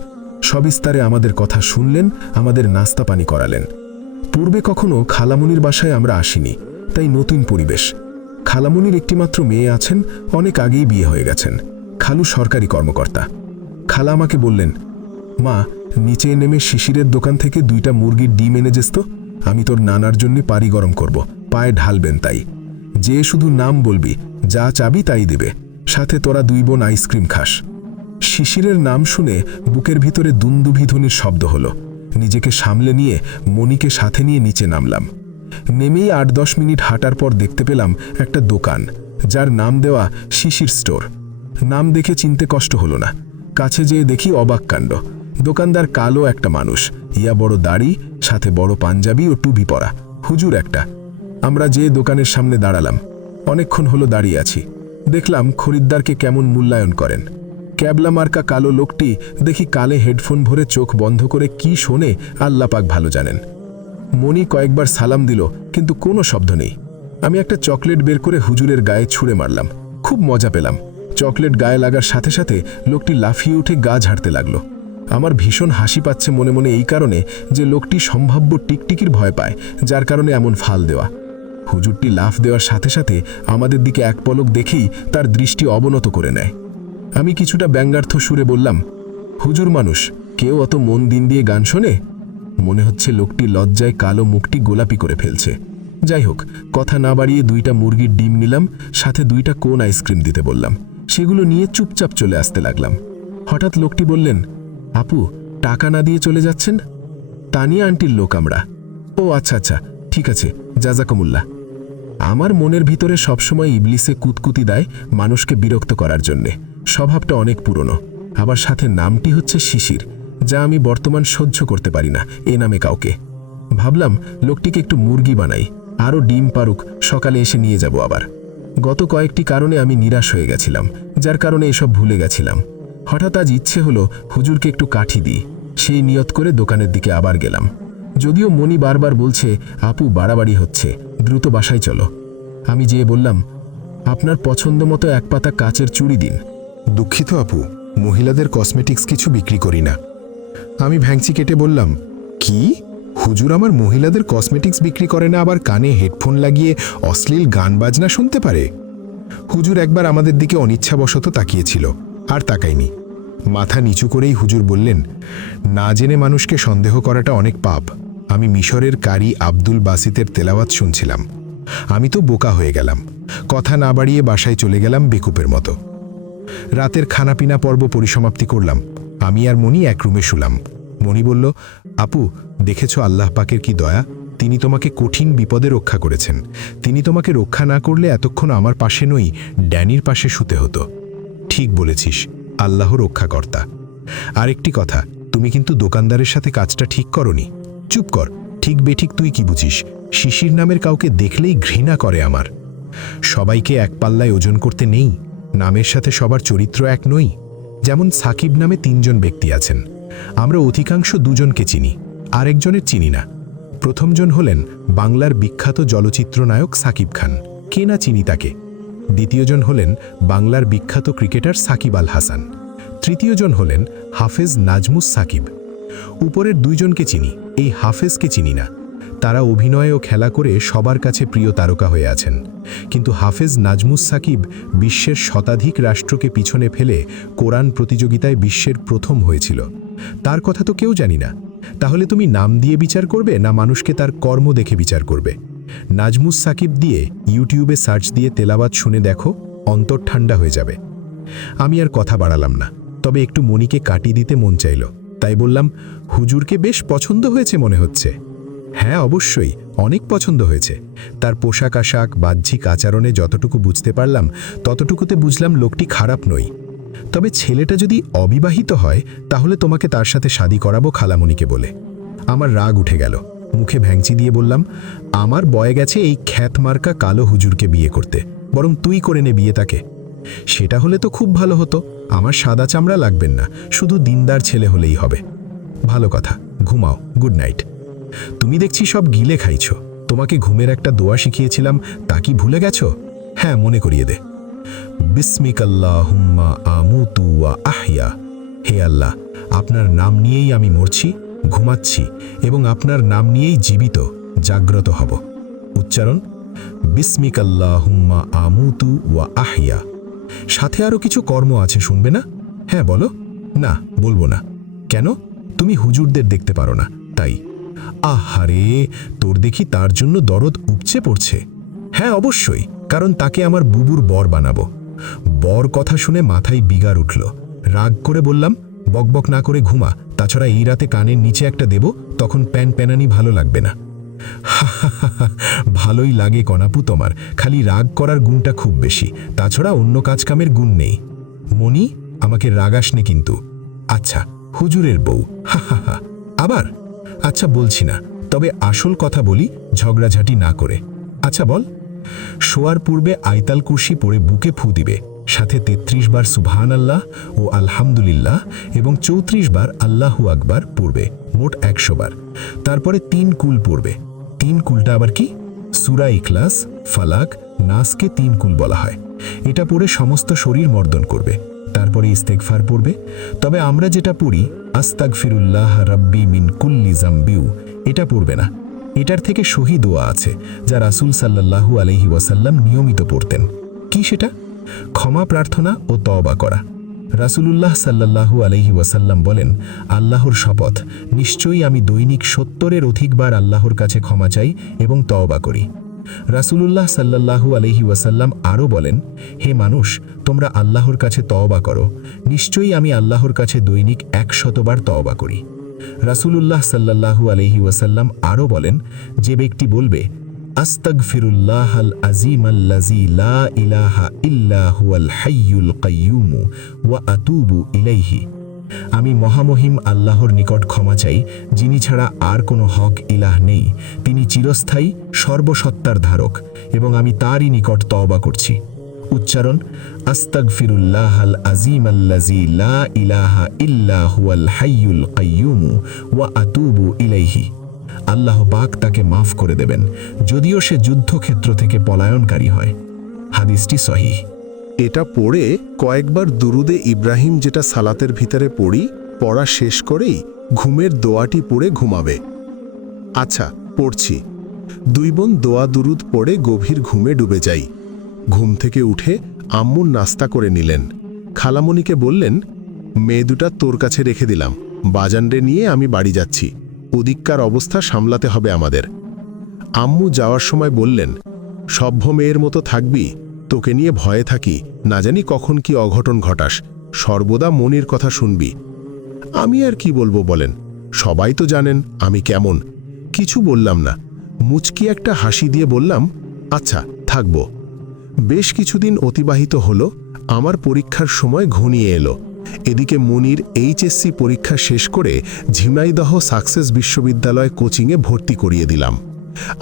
সবিস্তারে আমাদের কথা শুনলেন, আমাদের নাস্তা পানি করালেন। পূর্বে কখনো খালামুনির বাসায় আমরা আসিনি, তাই নতুন পরিবেশ। খালামুনির একটিমাত্র মেয়ে আছেন, অনেক আগেই বিয়ে হয়ে গেছেন। খালু সরকারি কর্মকর্তা। খালা আমাকে বললেন, মা, নিচে নেমে শিশিরের দোকান থেকে 2টা মুরগির ডিম এনে যেস তো, আমি তোর নানার জন্য পারি গরম করব, পায়ে ঢালবেন তাই। যে শুধু নাম বলবি, যা চাবি তাই দেবে, সাথে তোরা 2 বোন আইসক্রিম খাস। শিশিরের নাম শুনে বুকের ভিতরে দুন্দুভিধ্বনির শব্দ হলো। নিজেকে সামলে নিয়ে মনিকে সাথে নিয়ে নিচে নামলাম। নেমেই 8-10 মিনিট হাঁটার পর দেখতে পেলাম একটা দোকান, যার নাম দেওয়া শিশির স্টোর। নাম দেখে চিনতে কষ্ট হলো না। কাছে যেয়ে দেখি অবাক কাণ্ড। দোকানদার কালো একটা মানুষ, ইয়া বড় দাড়ি, সাথে বড় পাঞ্জাবি ও টুপি পরা, হুজুর একটা। আমরা যে দোকানের সামনে দাঁড়ালাম, অনেকক্ষণ হলো দাঁড়িয়ে আছি। দেখলাম খরিদ্দারকে কেমন মূল্যায়ন করেন। ক্যাবলা মার্কা কালো লোকটি দেখি কালে হেডফোন ভরে চোখ বন্ধ করে কি শোনে আল্লাহ পাক ভালো জানেন। মনি কয়েকবার সালাম দিল, কিন্তু কোনো শব্দ নেই। আমি একটা চকলেট বের করে হুজুরের গায়ে ছুঁড়ে মারলাম। খুব মজা পেলাম। চকলেট গায়ে লাগার সাথে সাথে লোকটি লাফিয়ে উঠে গা ঝাড়তে লাগলো। আমার ভীষণ হাসি পাচ্ছে মনে মনে, এই কারণে যে লোকটি সম্ভাব্য টিকটিকির ভয় পায়, যার কারণে এমন ফাল দেওয়া। হুজুরটি লাফ দেওয়ার সাথে সাথে আমাদের দিকে এক পলক দেখেই তার দৃষ্টি অবনত করে নেয়। আমি কিছুটা ব্যঙ্গার্থ সুরে বললাম, হুজুর মানুষ, কেউ অত মন দিন দিয়ে গান শোনে? মনে হচ্ছে লোকটি লজ্জায় কালো মুখটি গোলাপি করে ফেলছে। যাই হোক, কথা না বাড়িয়ে 2টা মুরগির ডিম নিলাম, সাথে 2টা কোন আইসক্রিম দিতে বললাম। সেগুলো নিয়ে চুপচাপ চলে আসতে লাগলাম। হঠাৎ লোকটি বললেন, আপু, টাকা না দিয়ে চলে যাচ্ছেন? তানিয়া আন্টির লোক আমরা। ও আচ্ছা আচ্ছা, ঠিক আছে, জাজাকুমুল্লাহ। আমার মনের ভিতরে সবসময় ইবলিসে কুতকুতি দেয় মানুষকে বিরক্ত করার জন্যে। স্বভাবটা অনেক পুরনো, আবার সাথে নামটি হচ্ছে শিশির, যা আমি বর্তমান সহ্য করতে পারি না এ নামে কাউকে। ভাবলাম লোকটিকে একটু মুরগি বানাই, আরও ডিম পারুক, সকালে এসে নিয়ে যাব আবার। গত কয়েকটি কারণে আমি নিরাশ হয়ে গেছিলাম, যার কারণে এসব ভুলে গেছিলাম। হঠাৎ আজ ইচ্ছে হলো হুজুরকে একটু কাঠি দিই। সেই নিয়ত করে দোকানের দিকে আবার গেলাম। যদিও মনি বারবার বলছে, আপু বাড়াবাড়ি হচ্ছে, দ্রুত বাসায় চলো। আমি যেয়ে বললাম, আপনার পছন্দ মতো 1 পাতা কাচের চুড়ি দিন। দুঃখিত আপু, মহিলাদের কসমেটিক্স কিছু বিক্রি করি না। আমি ভ্যাংচি কেটে বললাম, কি? হুজুর আমার মহিলাদের কসমেটিক্স বিক্রি করে না, আবার কানে হেডফোন লাগিয়ে অশ্লীল গান বাজনা শুনতে পারে? হুজুর একবার আমাদের দিকে অনিচ্ছাবশত তাকিয়েছিল, আর তাকায়নি। মাথা নিচু করেই হুজুর বললেন, না জেনে মানুষকে সন্দেহ করাটা অনেক পাপ। আমি মিশরের কারি আব্দুল বাসিতের তেলাওয়াত শুনছিলাম। আমি তো বোকা হয়ে গেলাম। কথা না বাড়িয়ে বাসায় চলে গেলাম বেকুপের মতো। রাতের খানাপিনা পর্ব পরিসমাপ্তি করলাম। আমি আর মনি এক রুমে শুলাম। মনি বলল, আপু, দেখেছ আল্লাহ পাকের কি দয়া, তিনি তোমাকে কঠিন বিপদে রক্ষা করেছেন। তিনি তোমাকে রক্ষা না করলে এতক্ষণ আমার পাশে নই, ড্যানির পাশে শুতে হতো। ঠিক বলেছিস, আল্লাহ রক্ষাকর্তা। আরেকটি কথা, তুমি কিন্তু দোকানদারের সাথে কাজটা ঠিক করনি। চুপ কর, ঠিক বেঠিক তুই কি বুঝিস? শিশির নামের কাউকে দেখলেই ঘৃণা করে আমার। সবাইকে এক পাল্লায় ওজন করতে নেই, নামের সাথে সবার চরিত্র এক নই। যেমন সাকিব নামে 3 জন ব্যক্তি আছেন। আমরা অধিকাংশ 2 জনকে চিনি, আরেকজনের চিনি না। প্রথমজন হলেন বাংলার বিখ্যাত চলচ্চিত্রনায়ক সাকিব খান, কে না চিনি তাকে। দ্বিতীয়জন হলেন বাংলার বিখ্যাত ক্রিকেটার সাকিব আল হাসান। তৃতীয়জন হলেন হাফেজ নাজমুস সাকিব। উপরের 2 জনকে চিনি, এই হাফেজকে চিনি না। তারা অভিনয় ও খেলা করে সবার কাছে প্রিয় তারকা হয়ে আছেন, কিন্তু হাফেজ নাজমুস সাকিব বিশ্বের শতাধিক রাষ্ট্রকে পিছনে ফেলে কোরআন প্রতিযোগিতায় বিশ্বের প্রথম হয়েছিল। তার কথা তো কেউ জানি না। তাহলে তুমি নাম দিয়ে বিচার করবে না মানুষকে তার কর্ম দেখে বিচার করবে? নাজমুস সাকিব দিয়ে ইউটিউবে সার্চ দিয়ে তেলাওয়াত শুনে দেখো, অন্তর ঠান্ডা হয়ে যাবে। আমি আর কথা বাড়ালাম না, তবে একটু মনিকে কাটি দিতে মন চাইল, তাই বললাম, হুজুরকে বেশ পছন্দ হয়েছে মনে হচ্ছে। হ্যাঁ, অবশ্যই অনেক পছন্দ হয়েছে। তার পোশাক আশাক, বাহ্যিক আচরণে যতটুকু বুঝতে পারলাম ততটুকুতে বুঝলাম লোকটি খারাপ নয়। তবে ছেলেটা যদি অবিবাহিত হয় তাহলে তোমাকে তার সাথে শাদী করাবো খালামণিকে বলে। আমার রাগ উঠে গেল, মুখে ভ্যাংচি দিয়ে বললাম, আমার বয়ে গেছে এই খ্যাতমার্কা কালো হুজুরকে বিয়ে করতে, বরং তুই করে নে বিয়ে তাকে। সেটা হলে তো খুব ভালো হতো, আমার সাদা চামড়া লাগবেন না, শুধু দিনদার ছেলে হলেই হবে। ভালো কথা, ঘুমাও, গুড নাইট। তুমি দেখছি সব গিলে খাইছো। তোমাকে ঘুমের একটা দোয়া শিখিয়েছিলাম, তা কি ভুলে গেছো? হ্যাঁ, মনে করিয়ে দে। বিসমিকাল্লাহুম্মা আমুতু ওয়া আহইয়া। হে আল্লাহ, আপনার নাম নিয়েই আমি মরছি, ঘুমাচ্ছি এবং আপনার নাম নিয়েই জীবিত, জাগ্রত হব। উচ্চারণ, বিসমিকাল্লাহুম্মা আমুতু ওয়া আহইয়া। সাথে আরও কিছু কর্ম আছে, শুনবে না? হ্যাঁ বলো। না, বলবো না। কেন? তুমি হুজুরদের দেখতে পারো না তাই। আহারে, তোর দেখি তার জন্য দরদ উপচে পড়ছে। হ্যাঁ অবশ্যই, কারণ তাকে আমার বুবুর বর বানাবো। বর কথা শুনে মাথায় বিগার উঠল। রাগ করে বললাম, বকবক না করে ঘুমা, তাছাড়া এই রাতে কানের নিচে একটা দেব, তখন প্যান প্যানানি ভালো লাগবে না। ভালোই লাগে কনাপু তোমার, খালি রাগ করার গুণটা খুব বেশি, তাছাড়া অন্য কাজকামের গুণ নেই। মনি, আমাকে রাগাস নে কিন্তু। আচ্ছা, হুজুরের বউ, হা। আবার? আচ্ছা বলছি না, তবে আসল কথা বলি, ঝগড়াঝাটি না করে। আচ্ছা বল। শোয়ার পূর্বে আয়তাল কুরসি পড়ে বুকে ফু দিবে, সাথে 33 বার সুবহানাল্লাহ ও আলহামদুলিল্লাহ এবং 34 বার আল্লাহু আকবার পড়বে, মোট 100 বার। তারপরে 3 কুল পড়বে। 3 কুলটা আবার কি? সূরা ইখলাস, ফালাক, নাসকে 3 কুল বলা হয়। এটা পড়ে সমস্ত শরীর মর্দন করবে। তারপরে ইস্তেগফার পড়বে। তবে আমরা যেটা পড়ি, আস্তাগফিরুল্লাহ রাব্বি মিন কুল্লি জামবিউ, এটা পড়বে না। এটার থেকে সহি দোয়া আছে, যা রাসূল সাল্লাল্লাহু আলাইহি ওয়াসাল্লাম নিয়মিত পড়তেন। কি সেটা? ক্ষমা প্রার্থনা ও তওবা করা। রাসূলুল্লাহ সাল্লাল্লাহু আলাইহি ওয়াসাল্লাম বলেন, আল্লাহর শপথ, নিশ্চয়ই আমি দৈনিক 70-এর অধিকবার আল্লাহর কাছে ক্ষমা চাই এবং তওবা করি। রাসূলুল্লাহ সাল্লাল্লাহু আলাইহি ওয়াসাল্লাম আরও বলেন, হে মানুষ, তোমরা আল্লাহর কাছে তওবা করো, নিশ্চয়ই আমি আল্লাহর কাছে দৈনিক 100 বার তওবা করি। রাসূলুল্লাহ সাল্লাল্লাহু আলাইহি ওয়াসাল্লাম আরও বলেন, যে ব্যক্তি বলবে, আস্তাগফিরুল্লাহাল আযীমাল্লাযী লা ইলাহা ইল্লা হুয়াল হাইয়ুল কাইয়্যুম ওয়া আতুবু ইলাইহি, আমি মহামহিম আল্লাহর নিকট ক্ষমা চাই, যিনি ছাড়া আর কোনো হক ইলাহ নেই, তিনি চিরস্থায়ী সর্বসত্তার ধারক, এবং আমি তারই নিকট তওবা করছি। উচ্চারণ, আস্তাগফিরুল্লাহাল আযীমাল্লাযী লা ইলাহা ইল্লা হুয়াল হাইয়ুল কাইয়্যুম ওয়া আতুবু ইলাইহি। আল্লাহ পাক তাকে মাফ করে দেবেন, যদিও সে যুদ্ধক্ষেত্র থেকে পলায়নকারী হয়। হাদিসটি সহিহ। এটা পড়ে কয়েকবার দুরুদে ইব্রাহিম, যেটা সালাতের ভিতরে পড়ি, পড়া শেষ করেই ঘুমের দোয়াটি পড়ে ঘুমাবে। আচ্ছা, পড়ছি। 2 বোন দোয়া দুরুদ পড়ে গভীর ঘুমে ডুবে যাই। ঘুম থেকে উঠে আম্মুর নাস্তা করে নিলেন। খালামণিকে বললেন, মেয়ে দুটা তোর কাছে রেখে দিলাম, বাজানরে নিয়ে আমি বাড়ি যাচ্ছি, ওদিককার অবস্থা সামলাতে হবে আমাদের। আম্মু যাওয়ার সময় বললেন, সভ্য মেয়ের মতো থাকবি, তোকে নিয়ে ভয়ে থাকি, না জানি কখন কি অঘটন ঘটাস, সর্বদা মনির কথা শুনবি। আমি আর কি বলবো বলেন, সবাই তো জানেন আমি কেমন। কিছু বললাম না, মুচকি একটা হাসি দিয়ে বললাম, আচ্ছা থাকব। বেশ কিছুদিন অতিবাহিত হলো। আমার পরীক্ষার সময় ঘনিয়ে এলো। এদিকে মনির এইচএসসি পরীক্ষা শেষ করে ঝিনাইদহ সাকসেস বিশ্ববিদ্যালয় কোচিংয়ে ভর্তি করিয়ে দিলাম।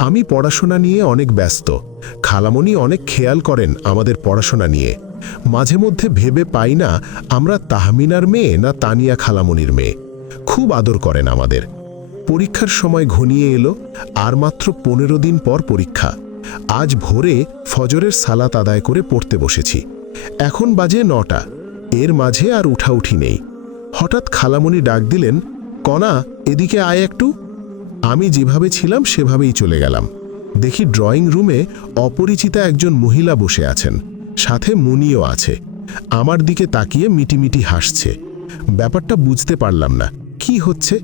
আমি পড়াশোনা নিয়ে অনেক ব্যস্ত। খালামণি অনেক খেয়াল করেন আমাদের পড়াশোনা নিয়ে। মাঝে মধ্যে ভেবে পাই না আমরা তাহমিনার মেয়ে না তানিয়া খালামণির মেয়ে। খুব আদর করেন আমাদের। পরীক্ষার সময় ঘনিয়ে এলো, আর মাত্র 15 দিন পর পরীক্ষা। আজ ভোরে ফজরের সালাত আদায় করে পড়তে বসেছি। এখন বাজে 9টা। এর মাঝে আর উঠাউঠি নেই। হঠাৎ খালামণি ডাক দিলেন, কণা এদিকে আয় একটু। আমি যেভাবে ছিলাম সেভাবেই চলে গেলাম। দেখি ড্রয়িং রুমে অপরিচিতা একজন মহিলা বসে আছেন, সাথে মুনিও আছে। আমার দিকে তাকিয়ে মিটিমিটি হাসছে। ব্যাপারটা বুঝতে পারলাম না কি হচ্ছে।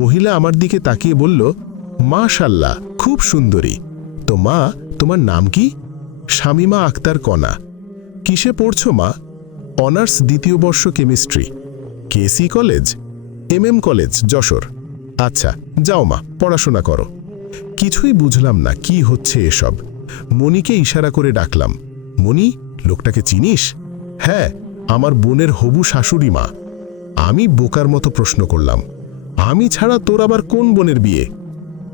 মহিলা আমার দিকে তাকিয়ে বলল, মাশাল্লাহ, খুব সুন্দরী। তো মা, তোমার নাম কি? শামিমা আক্তার কণা। কিসে পড়ছো মা? অনার্স 2য় বর্ষ কেমিস্ট্রি। কেসি কলেজ? MM college, Jessore. আচ্ছা, যাও মা, পড়াশোনা করো। কিছুই বুঝলাম না কি হচ্ছে এসব। মনিকে ইশারা করে ডাকলাম, মনি, লোকটাকে চিনিস? হ্যাঁ, আমার বোনের হবু শাশুড়ি মা। আমি বোকার মতো প্রশ্ন করলাম, আমি ছাড়া তোর আবার কোন বোনের বিয়ে?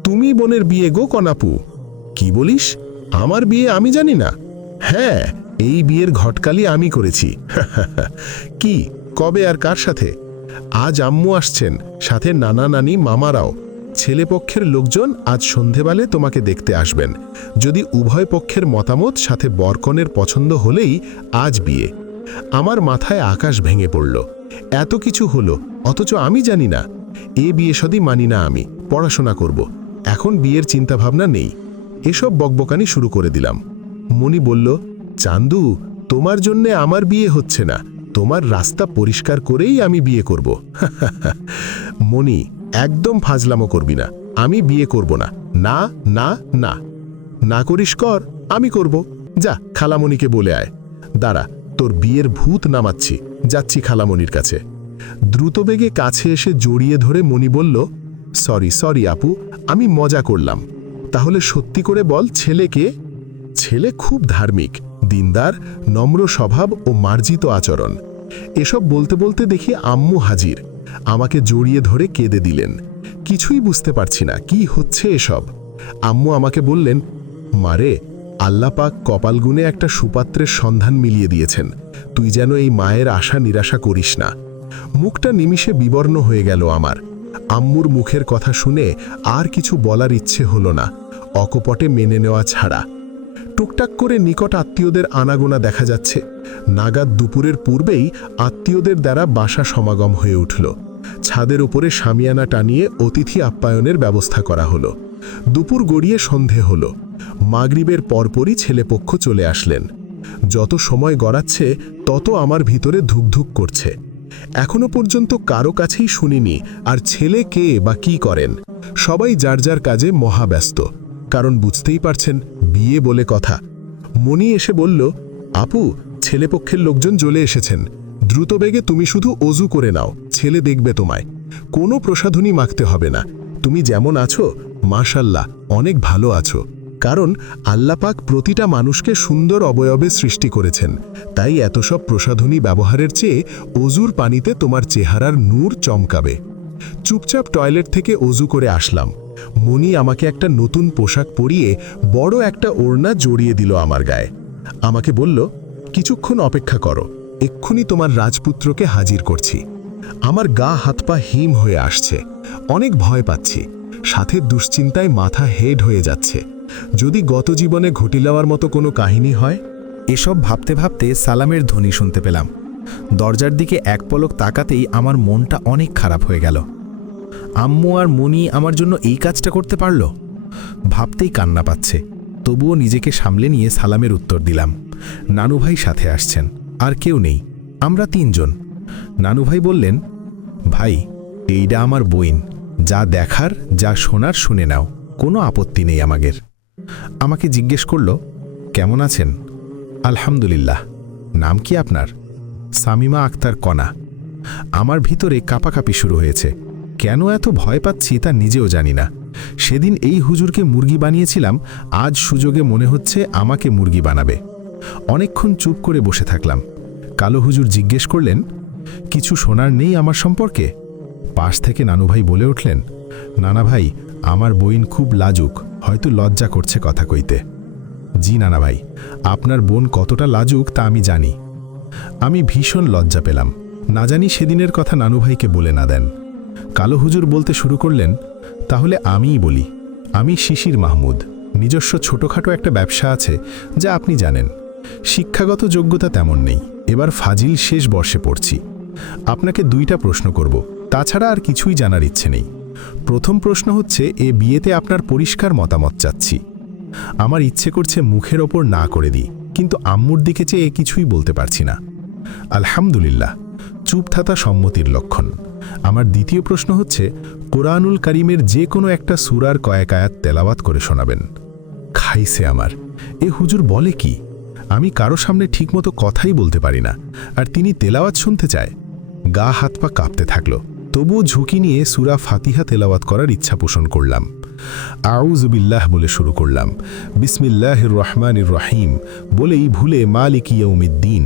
তুমি বোনের বিয়ে গো কনাপু। কি বলিস? আমার বিয়ে আমি জানি না? হ্যাঁ, এই বিয়ের ঘটকালি আমি করেছি। কি, কবে আর কার সাথে? আজ আম্মু আসছেন, সাথে নানা নানি মামারাও। ছেলেপক্ষের লোকজন আজ সন্ধেবেলে তোমাকে দেখতে আসবেন। যদি উভয় পক্ষের মতামত সাথে বরকনের পছন্দ হলেই আজ বিয়ে। আমার মাথায় আকাশ ভেঙে পড়ল। এত কিছু হলো, অথচ আমি জানি না। এ বিয়ে শাদী মানি না আমি, পড়াশোনা করব। এখন বিয়ের চিন্তাভাবনা নেই। এসব বকবকানি শুরু করে দিলাম। মনি বলল, চান্দু, তোমার জন্যে আমার বিয়ে হচ্ছে না, তোমার রাস্তা পরিষ্কার করেই আমি বিয়ে করব। মনি, একদম ফাজলামো করবি না। আমি বিয়ে করব না। না না না। না করিস কর, আমি করব। যা, খালামণিকে বলে আয়। দাঁড়া, তোর বিয়ের ভূত নামাচ্ছি। যাচ্ছি খালামণির কাছে। দ্রুতবেগে কাছে এসে জড়িয়ে ধরে মনি বলল, সরি আপু, আমি মজা করলাম। তাহলে সত্যি করে বল, ছেলে কে? ছেলে খুব ধার্মিক, দিনদার, নম্র স্বভাব ও মার্জিত আচরণ। এসব বলতে বলতে দেখি আম্মু হাজির। আমাকে জড়িয়ে ধরে কেঁদে দিলেন। কিছুই বুঝতে পারছি না কি হচ্ছে এসব। আম্মু আমাকে বললেন, মারে, আল্লাহ পাক কপাল গুনে একটা সুপাত্রের সন্ধান মিলিয়ে দিয়েছেন। তুই যেন এই মায়ের আশা নিরাশা করিস না। মুখটা নিমিষে বিবর্ণ হয়ে গেল আমার। আম্মুর মুখের কথা শুনে আর কিছু বলার ইচ্ছে হলো না, অকপটে মেনে নেওয়া ছাড়া। টুকটাক করে নিকট আত্মীয়দের আনাগোনা দেখা যাচ্ছে। নাগাদ দুপুরের পূর্বেই আত্মীয়দের দ্বারা বাসা সমাগম হয়ে উঠল। ছাদের উপরে শামিয়ানা টানিয়ে অতিথি আপ্যায়নের ব্যবস্থা করা হলো। দুপুর গড়িয়ে সন্ধে হলো। মাগরিবের পরপরই ছেলেপক্ষ চলে আসলেন। যত সময় গড়াচ্ছে তত আমার ভিতরে ধুকধুক করছে। এখনো পর্যন্ত কারো কাছেই শুনিনি আর ছেলে কে বা কি করেন। সবাই যার যার কাজে মহাব্যস্ত, কারণ বুঝতেই পারছেন, বিয়ে বলে কথা। মনি এসে বলল, আপু, ছেলেপক্ষের লোকজন চলে এসেছেন। দ্রুতবেগে তুমি শুধু অজু করে নাও, ছেলে দেখবে তোমায়। কোনো প্রসাধনী মাখতে হবে না। তুমি যেমন আছো, মাশাল্লাহ, অনেক ভালো আছো। কারণ আল্লাহ পাক প্রতিটা মানুষকে সুন্দর অবয়বে সৃষ্টি করেছেন, তাই এত সব প্রসাধনী ব্যবহারের চেয়ে অজুর পানিতে তোমার চেহারার নূর চমকাবে। চুপচাপ টয়লেট থেকে অজু করে আসলাম। মনি আমাকে একটা নতুন পোশাক পরিয়ে বড় একটা ওড়না জড়িয়ে দিল আমার গায়ে। আমাকে বলল, কিছুক্ষণ অপেক্ষা করো, এক্ষুনি তোমার রাজপুত্রকে হাজির করছি। আমার গা হাত পা হিম হয়ে আসছে, অনেক ভয় পাচ্ছি, সাথে দুশ্চিন্তায় মাথা হেড হয়ে যাচ্ছে। যদি গত জীবনে ঘটি যাওয়ার মতো কোনো কাহিনী হয়। এসব ভাবতে ভাবতে সালামের ধ্বনি শুনতে পেলাম। দরজার দিকে এক পলক তাকাতেই আমার মনটা অনেক খারাপ হয়ে গেল। আম্মু আর মনি আমার জন্য এই কাজটা করতে পারল? ভাবতেই কান্না পাচ্ছে। তবুও নিজেকে সামলে নিয়ে সালামের উত্তর দিলাম। নানুভাই সাথে আসছেন, আর কেউ নেই, আমরা 3 জন। নানুভাই বললেন, ভাই, এইটা আমার বইন, যা দেখার যা শোনার শুনে নাও, কোনো আপত্তি নেই আমাদের। আমাকে জিজ্ঞেস করল, কেমন আছেন? আলহামদুলিল্লাহ। নাম কি আপনার? শামিমা আক্তার কণা। আমার ভিতরে কাঁপাকাঁপি শুরু হয়েছে। কেন এত ভয় পাচ্ছি তা নিজেও জানি না। সেদিন এই হুজুরকে মুরগি বানিয়েছিলাম, আজ সুযোগে মনে হচ্ছে আমাকে মুরগি বানাবে। অনেকক্ষণ চুপ করে বসে থাকলাম। কালো হুজুর জিজ্ঞেস করলেন, কিছু শোনার নেই আমার সম্পর্কে? পাশ থেকে নানুভাই বলে উঠলেন, নানা ভাই, আমার বোন খুব লাজুক, হয়তো লজ্জা করছে কথা কইতে। জি নানা ভাই, আপনার বোন কতটা লাজুক তা আমি জানি, আমি ভীষণ লজ্জা পেলাম। না জানি সেদিনের কথা নানুভাইকে বলে না দেন। কালো হুজুর বলতে শুরু করলেন, তাহলে আমিই বলি। আমি শিশির মাহমুদ। নিজস্ব ছোটোখাটো একটা ব্যবসা আছে, যা আপনি জানেন। শিক্ষাগত যোগ্যতা তেমন নেই। এবার ফাজিল শেষ বর্ষে পড়ছি। আপনাকে 2টা প্রশ্ন করব, তাছাড়া আর কিছুই জানার ইচ্ছে নেই। প্রথম প্রশ্ন হচ্ছে, এ বিয়েতে আপনার পরিষ্কার মতামত চাচ্ছি। আমার ইচ্ছে করছে মুখের ওপর না করে দিই, কিন্তু আম্মুর দিকে চেয়ে কিছুই বলতে পারছি না। আলহামদুলিল্লাহ, চুপ থাকা সম্মতির লক্ষণ। আমার দ্বিতীয় প্রশ্ন হচ্ছে, কোরআনুল কারিমের যে কোনো একটা সূরার কয়েক আয়াত তেলাওয়াত করে শোনাবেন। খাইছে আমার। এ হুজুর বলে কি? আমি কারো সামনে ঠিকমতো কথাই বলতে পারি না, আর তিনি তেলাওয়াত শুনতে চায়। গা হাত পা কাঁপতে থাকলো। তবুও ঝুঁকি নিয়ে সূরা ফাতিহা তেলাওয়াত করার ইচ্ছা পোষণ করলাম। আউযু বিল্লাহ বলে শুরু করলাম। বিসমিল্লাহির রহমানির রহিম বলেই ভুলে মালিক ইয়াউমিদ্দিন।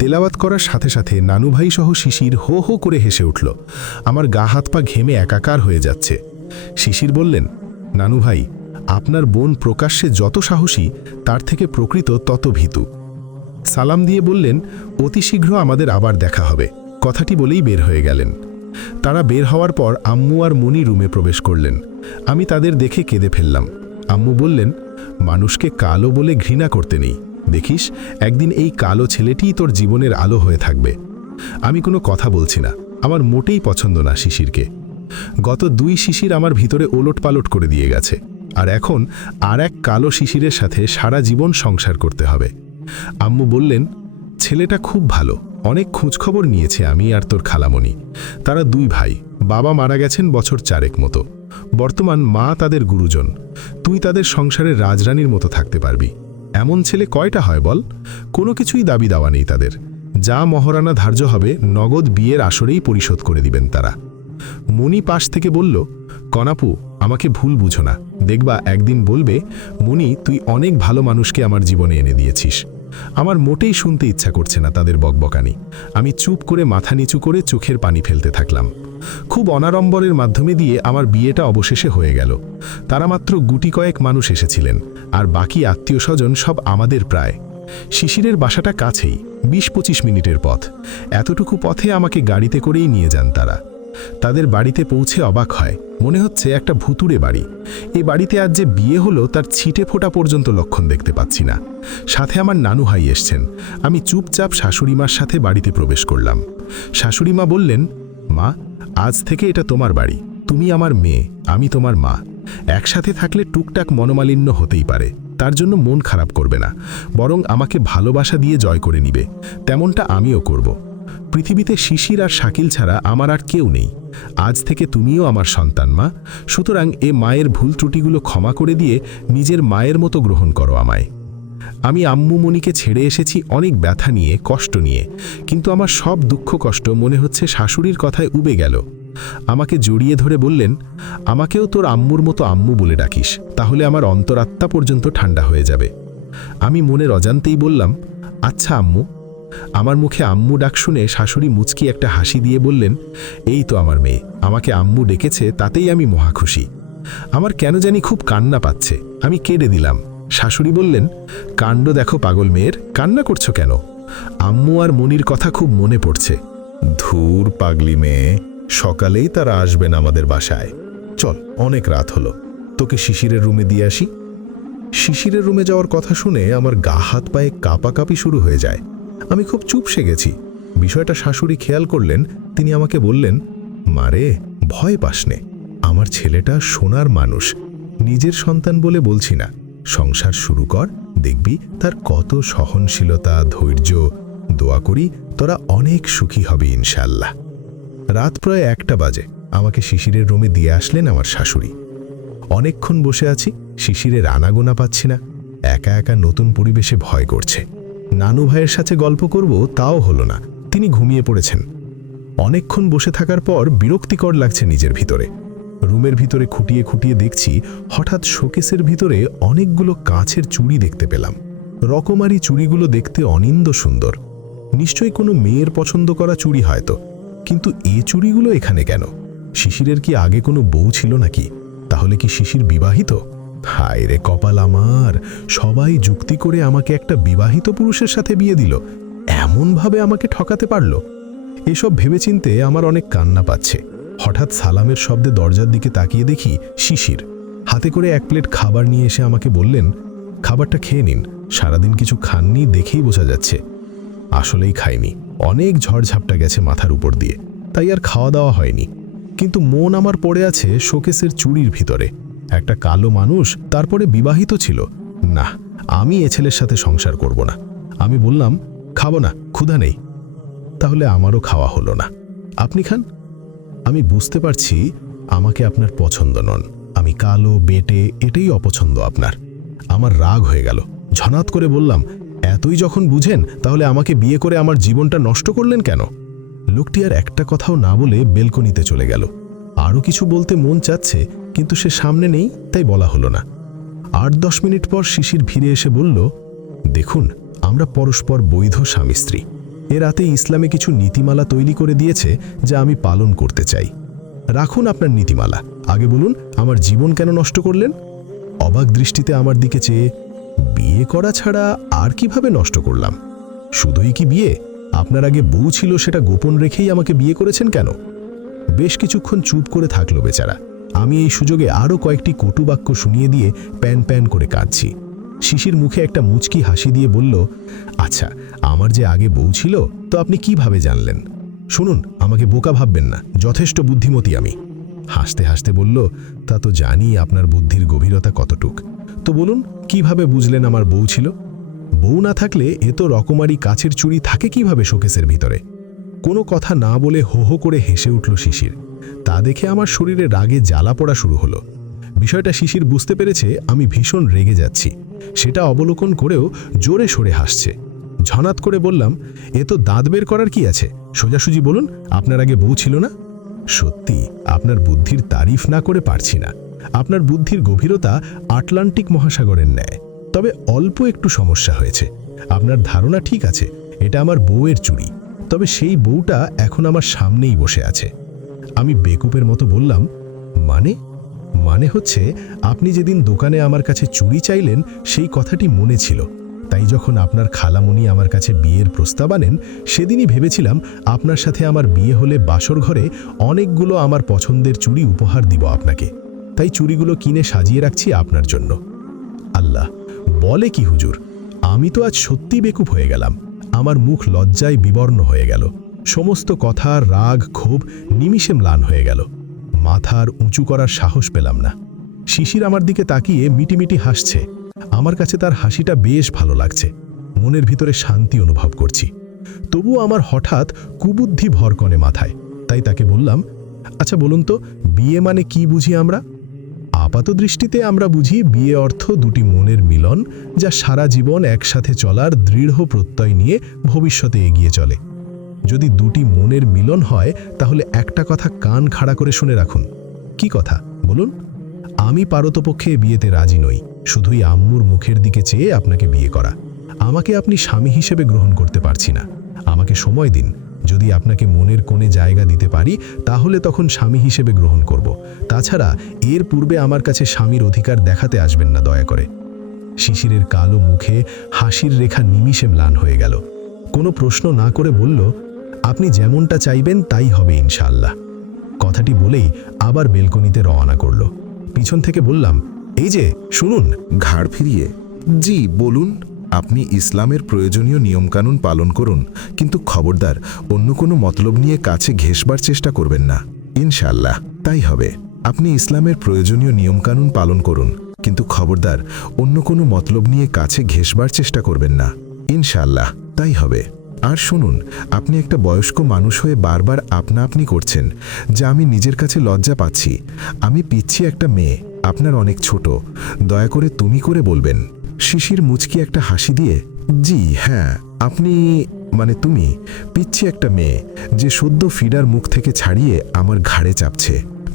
তেলাওয়াত করার সাথে সাথে নানুভাই সহ শিশির হো হো করে হেসে উঠল। আমার গা হাত পা ঘেমে একাকার হয়ে যাচ্ছে। শিশির বললেন, নানুভাই, আপনার বোন প্রকাশ্যে যত সাহসী, তার থেকে প্রকৃত তত ভীতু। সালাম দিয়ে বললেন, অতি শীঘ্র আমাদের আবার দেখা হবে। কথাটি বলেই বের হয়ে গেলেন। তারা বের হওয়ার পর আম্মু আর মুনি রুমে প্রবেশ করলেন। আমি তাদের দেখে কেঁদে ফেললাম। আম্মু বললেন, মানুষকে কালো বলে ঘৃণা করতে নেই। দেখিস, একদিন এই কালো ছেলেটিই তোর জীবনের আলো হয়ে থাকবে। আমি কোনো কথা বলছি না। আমার মোটেই পছন্দ না শিশিরকে। গত 2 শিশির আমার ভিতরে ওলটপালট করে দিয়ে গেছে, আর এখন আর এক কালো শিশিরের সাথে সারা জীবন সংসার করতে হবে। আম্মু বললেন, ছেলেটা খুব ভালো, অনেক খোঁজখবর নিয়েছে আমি আর তোর খালামণি। তারা 2 ভাই, বাবা মারা গেছেন বছর 4 মতো। বর্তমান মা তাদের গুরুজন। তুই তাদের সংসারের রাজরানীর মতো থাকতে পারবি। এমন ছেলে কয়টা হয় বল? কোনো কিছুই দাবি দাওয়া নেই তাদের। যা মহারানা ধার্য হবে নগদ বিয়ের আসরেই পরিশোধ করে দিবেন তারা। মণি পাশ থেকে বলল, কনাপু, আমাকে ভুল বুঝো না। দেখবা একদিন বলবে, মণি, তুই অনেক ভালো মানুষকে আমার জীবনে এনে দিয়েছিস। আমার মোটেই শুনতে ইচ্ছা করছে না তাদের বকবকানি। আমি চুপ করে মাথা নিচু করে চোখের পানি ফেলতে থাকলাম। খুব অনাড়ম্বরের মাধ্যমে দিয়ে আমার বিয়েটা অবশেষে হয়ে গেল। তারা মাত্র গুটি কয়েক মানুষ এসেছিলেন, আর বাকি আত্মীয় স্বজন সব আমাদের প্রায়। শিশিরের বাসাটা কাছেই, 20-25 মিনিটের পথ। এতটুকু পথে আমাকে গাড়িতে করেই নিয়ে যান তারা। তাদের বাড়িতে পৌঁছে অবাক হয়, মনে হচ্ছে একটা ভুতুড়ে বাড়ি। এই বাড়িতে আজ যে বিয়ে হলো তার ছিটে ফোটা পর্যন্ত লক্ষণ দেখতে পাচ্ছি না। সাথে আমার নানু ভাই এসছেন। আমি চুপচাপ শাশুড়িমার সাথে বাড়িতে প্রবেশ করলাম। শাশুড়িমা বললেন, মা, আজ থেকে এটা তোমার বাড়ি। তুমি আমার মেয়ে, আমি তোমার মা। একসাথে থাকলে টুকটাক মনোমালিন্য হতেই পারে, তার জন্য মন খারাপ করবে না, বরং আমাকে ভালোবাসা দিয়ে জয় করে নিবে। তেমনটা আমিও করব। পৃথিবীতে শিশির আর শাকিল ছাড়া আমার আর কেউ নেই। আজ থেকে তুমিও আমার সন্তান, মা। সুতরাং এ মায়ের ভুল ত্রুটিগুলো ক্ষমা করে দিয়ে নিজের মায়ের মতো গ্রহণ করো আমায়। আমি আম্মু মনিকে ছেড়ে এসেছি অনেক ব্যথা নিয়ে, কষ্ট নিয়ে, কিন্তু আমার সব দুঃখ কষ্ট মনে হচ্ছে শাশুড়ির কথায় উবে গেল। আমাকে জড়িয়ে ধরে বললেন, আমাকেও তোর আম্মুর মতো আম্মু বলে ডাকিস, তাহলে আমার অন্তরাত্মা পর্যন্ত ঠান্ডা হয়ে যাবে। আমি মনের অজান্তেই বললাম, আচ্ছা আম্মু। আমার মুখে আম্মু ডাক শুনে শাশুড়ি মুচকি একটা হাসি দিয়ে বললেন, এই তো আমার মেয়ে, আমাকে আম্মু ডেকেছে, তাতেই আমি মহাখুশি। আমার কেন জানি খুব কান্না পাচ্ছে। আমি কেঁদে দিলাম। শাশুড়ি বললেন, কাণ্ড দেখো পাগল মেয়ের, কান্না করছো কেন? আম্মু আর মনির কথা খুব মনে পড়ছে। ধুর পাগলি মেয়ে, সকালেই তারা আসবেন আমাদের বাসায়। চল, অনেক রাত হলো, তোকে শিশিরের রুমে দিয়ে আসি। শিশিরের রুমে যাওয়ার কথা শুনে আমার গা হাত পায়ে কাঁপাকাঁপি শুরু হয়ে যায়। আমি খুব চুপসে গেছি। বিষয়টা শাশুড়ি খেয়াল করলেন। তিনি আমাকে বললেন, মারে, ভয় পাস নে, আমার ছেলেটা সোনার মানুষ। নিজের সন্তান বলে বলছি না। সংসার শুরু কর, দেখবি তার কত সহনশীলতা, ধৈর্য। দোয়া করি তোরা অনেক সুখী হবে ইনশাল্লাহ। রাত প্রায় 1টা বাজে। আমাকে শিশিরের রুমে দিয়ে আসলেন আমার শাশুড়ি। অনেকক্ষণ বসে আছি, শিশিরের আনাগোনা পাচ্ছি না। একা একা নতুন পরিবেশে ভয় করছে। নানু ভাইয়ের সাথে গল্প করব, তাও হলো না, তিনি ঘুমিয়ে পড়েছেন। অনেকক্ষণ বসে থাকার পর বিরক্তিকর লাগছে নিজের ভিতরে। রুমের ভিতরে খুঁটিয়ে খুঁটিয়ে দেখছি, হঠাৎ শোকেসের ভিতরে অনেকগুলো কাঁচের চুড়ি দেখতে পেলাম। রকমারি চুড়িগুলো দেখতে অনিন্দ সুন্দর। নিশ্চয়ই কোনো মেয়ের পছন্দ করা চুড়ি হয়তো, কিন্তু এই চুড়িগুলো এখানে কেন? শিশিরের কি আগে কোনো বউ ছিল নাকি? তাহলে কি শিশির বিবাহিত? হায় রে কপাল আমার, সবাই যুক্তি করে আমাকে একটা বিবাহিত পুরুষের সাথে বিয়ে দিল। এমনভাবে আমাকে ঠকাতে পারল। এসব ভেবেচিন্তে আমার অনেক কান্না পাচ্ছে। হঠাৎ সালামের শব্দে দরজার দিকে তাকিয়ে দেখি শিশির হাতে করে এক প্লেট খাবার নিয়ে এসে আমাকে বললেন, খাবারটা খেয়ে নিন, সারাদিন কিছু খাননি দেখেই বোঝা যাচ্ছে। আসলেই খাইনি, অনেক ঝড়ঝাপটা গেছে মাথার উপর দিয়ে, তাই আর খাওয়া দাওয়া হয়নি। কিন্তু মন আমার পড়ে আছে শোকেসের চুড়ির ভিতরে। একটা কালো মানুষ, তারপরে বিবাহিত ছিল। না, আমি এ ছেলের সাথে সংসার করব না। আমি বললাম, খাবো না, ক্ষুধা নেই। তাহলে আমারও খাওয়া হলো না। আপনি খান। আমি বুঝতে পারছি আমাকে আপনার পছন্দ নন। আমি কালো, বেটে, এটাই অপছন্দ আপনার। আমার রাগ হয়ে গেল। ঝনাত করে বললাম, এতই যখন বুঝেন তাহলে আমাকে বিয়ে করে আমার জীবনটা নষ্ট করলেন কেন? লোকটি আর একটা কথাও না বলে বেলকনিতে চলে গেল। আরও কিছু বলতে মন চাচ্ছে, কিন্তু সে সামনে নেই, তাই বলা হলো না। 8-10 মিনিট পর শিশির ফিরে এসে বলল, দেখুন, আমরা পরস্পর বৈধ স্বামী স্ত্রী। এ রাতে ইসলামে কিছু নীতিমালা তৈরি করে দিয়েছে যা আমি পালন করতে চাই। রাখুন আপনার নীতিমালা, আগে বলুন আমার জীবন কেন নষ্ট করলেন? অবাক দৃষ্টিতে আমার দিকে চেয়ে, বিয়ে করা ছাড়া আর কিভাবে নষ্ট করলাম? শুধুই কি বিয়ে? আপনার আগে বউ ছিল, সেটা গোপন রেখেই আমাকে বিয়ে করেছেন কেন? বেশ কিছুক্ষণ চুপ করে থাকলো বেচারা। আমি এই সুযোগে আরও কয়েকটি কটু বাক্য শুনিয়ে দিয়ে প্যান প্যান করে কাঁদছি। শিশির মুখে একটা মুচকি হাসি দিয়ে বলল, আচ্ছা, আমার যে আগে বউ ছিল তো আপনি কিভাবে জানলেন? শুনুন, আমাকে বোকা ভাববেন না, যথেষ্ট বুদ্ধিমতী আমি। হাসতে হাসতে বলল, তা তো জানি আপনার বুদ্ধির গভীরতা কতটুক। তো বলুন, কিভাবে বুঝলেন আমার বউ ছিল? বউ না থাকলে এত রকমারি কাচের চুড়ি থাকে কিভাবে শোকেসের ভিতরে? কোনো কথা না বলে হো হো করে হেসে উঠল শিশির। তা দেখে আমার শরীরে রাগে জ্বালা পড়া শুরু হলো। বিষয়টা শিশির বুঝতে পেরেছে আমি ভীষণ রেগে যাচ্ছি। সেটা অবলোকন করেও জোরে সরে হাসছে। ঝনাত করে বললাম, এ তো দাঁত বের করার কি আছে? সোজাসুজি বলুন, আপনার আগে বউ ছিল না? সত্যি আপনার বুদ্ধির তারিফ না করে পারছি না। আপনার বুদ্ধির গভীরতা আটলান্টিক মহাসাগরের ন্যায়। তবে অল্প একটু সমস্যা হয়েছে। আপনার ধারণা ঠিক আছে, এটা আমার বউয়ের চুড়ি, তবে সেই বউটা এখন আমার সামনেই বসে আছে। আমি বেকুপের মতো বললাম, মানে হচ্ছে আপনি যেদিন দোকানে আমার কাছে চুড়ি চাইলেন সেই কথাটি মনে ছিল, তাই যখন আপনার খালামণি আমার কাছে বিয়ের প্রস্তাব আনেন সেদিনই ভেবেছিলাম আপনার সাথে আমার বিয়ে হলে বাসর ঘরে অনেকগুলো আমার পছন্দের চুড়ি উপহার দিব আপনাকে। তাই চুড়িগুলো কিনে সাজিয়ে রাখছি আপনার জন্য। আল্লাহ, বলে কি হুজুর, আমি তো আজ সত্যি বেকুব হয়ে গেলাম। আমার মুখ লজ্জায় বিবর্ণ হয়ে গেল। সমস্ত কথা, রাগ, ক্ষোভ নিমিষে ম্লান হয়ে গেল। মাথার উঁচু করার সাহস পেলাম না। শিশির আমার দিকে তাকিয়ে মিটিমিটি হাসছে। আমার কাছে তার হাসিটা বেশ ভালো লাগছে। মনের ভিতরে শান্তি অনুভব করছি। তবুও আমার হঠাৎ কুবুদ্ধি ভর করে মাথায়। তাই তাকে বললাম, আচ্ছা বলুন তো, বিয়ে মানে কি বুঝি আমরা? আপাত দৃষ্টিতে আমরা বুঝি বিয়ে অর্থ দুটি মনের মিলন, যা সারা জীবন একসাথে চলার দৃঢ় প্রত্যয় নিয়ে ভবিষ্যতে এগিয়ে চলে। যদি দুটি মনের মিলন হয় তাহলে একটা কথা কান খাড়া করে শুনে রাখুন। কি কথা বলুন? আমি পারতপক্ষে বিয়েতে রাজি নই, শুধুই আম্মুর মুখের দিকে চেয়ে আপনাকে বিয়ে করা। আমাকে আপনি স্বামী হিসেবে গ্রহণ করতে পারছি না। আমাকে সময় দিন। যদি আপনাকে মনের কোণে জায়গা দিতে পারি তাহলে তখন স্বামী হিসেবে গ্রহণ করব। তাছাড়া এর পূর্বে আমার কাছে স্বামীর অধিকার দেখাতে আসবেন না দয়া করে। শিশিরের কালো মুখে হাসির রেখা নিমিষে ম্লান হয়ে গেল। কোনো প্রশ্ন না করে বলল, আপনি যেমনটা চাইবেন তাই হবে ইনশাআল্লাহ। কথাটি বলেই আবার বেলকনিতে রওনা করল। পিছন থেকে বললাম, এই যে শুনুন। ঘাড় ফিরিয়ে, জি বলুন। আপনি ইসলামের প্রয়োজনীয় নিয়মকানুন পালন করুন, কিন্তু খবরদার অন্য কোনো মতলব নিয়ে কাছে ঘেঁষবার চেষ্টা করবেন না। ইনশাআল্লাহ তাই হবে। আপনি ইসলামের প্রয়োজনীয় নিয়মকানুন পালন করুন, কিন্তু খবরদার অন্য কোনো মতলব নিয়ে কাছে ঘেঁষবার চেষ্টা করবেন না। ইনশাআল্লাহ তাই হবে। আর শুনুন, আপনি একটা বয়স্ক মানুষ হয়ে বারবার আপনা আপনি করছেন, যা আমি নিজের কাছে লজ্জা পাচ্ছি। আমি পিচ্ছি একটা মেয়ে, আপনার অনেক ছোট। দয়া করে তুমি করে বলবেন। শিশির মুচকি একটা হাসি দিয়ে, জি হ্যাঁ, আপনি তুমি পিচ্ছি একটা মেয়ে, যে সদ্য ফিডার মুখ থেকে ছাড়িয়ে আমার ঘাড়ে চাপছে।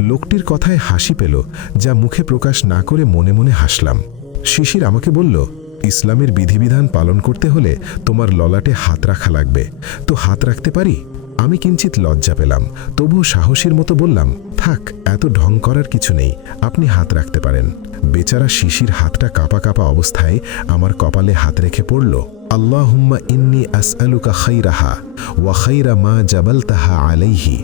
লোকটির কথায় হাসি পেল, যা মুখে প্রকাশ না করে মনে মনে হাসলাম। শিশির আমাকে বলল, ইসলামের বিধিবিধান পালন করতে হলে তোমার ললাটে হাত রাখা লাগবে। তো হাত রাখতে পারি? আমি কিঞ্চিত লজ্জা পেলাম, তবুও সাহসীর মতো বললাম, থাক, এত ঢং করার কিছু নেই, আপনি হাত রাখতে পারেন। বেচারা শিশির হাতটা কাঁপা কাঁপা অবস্থায় আমার কপালে হাত রেখে পড়ল। আল্লাহুম্মা ইন্নী আসআলুকা খাইরাহা ওয়া খাইরা মা জাবালতাহা আলাইহি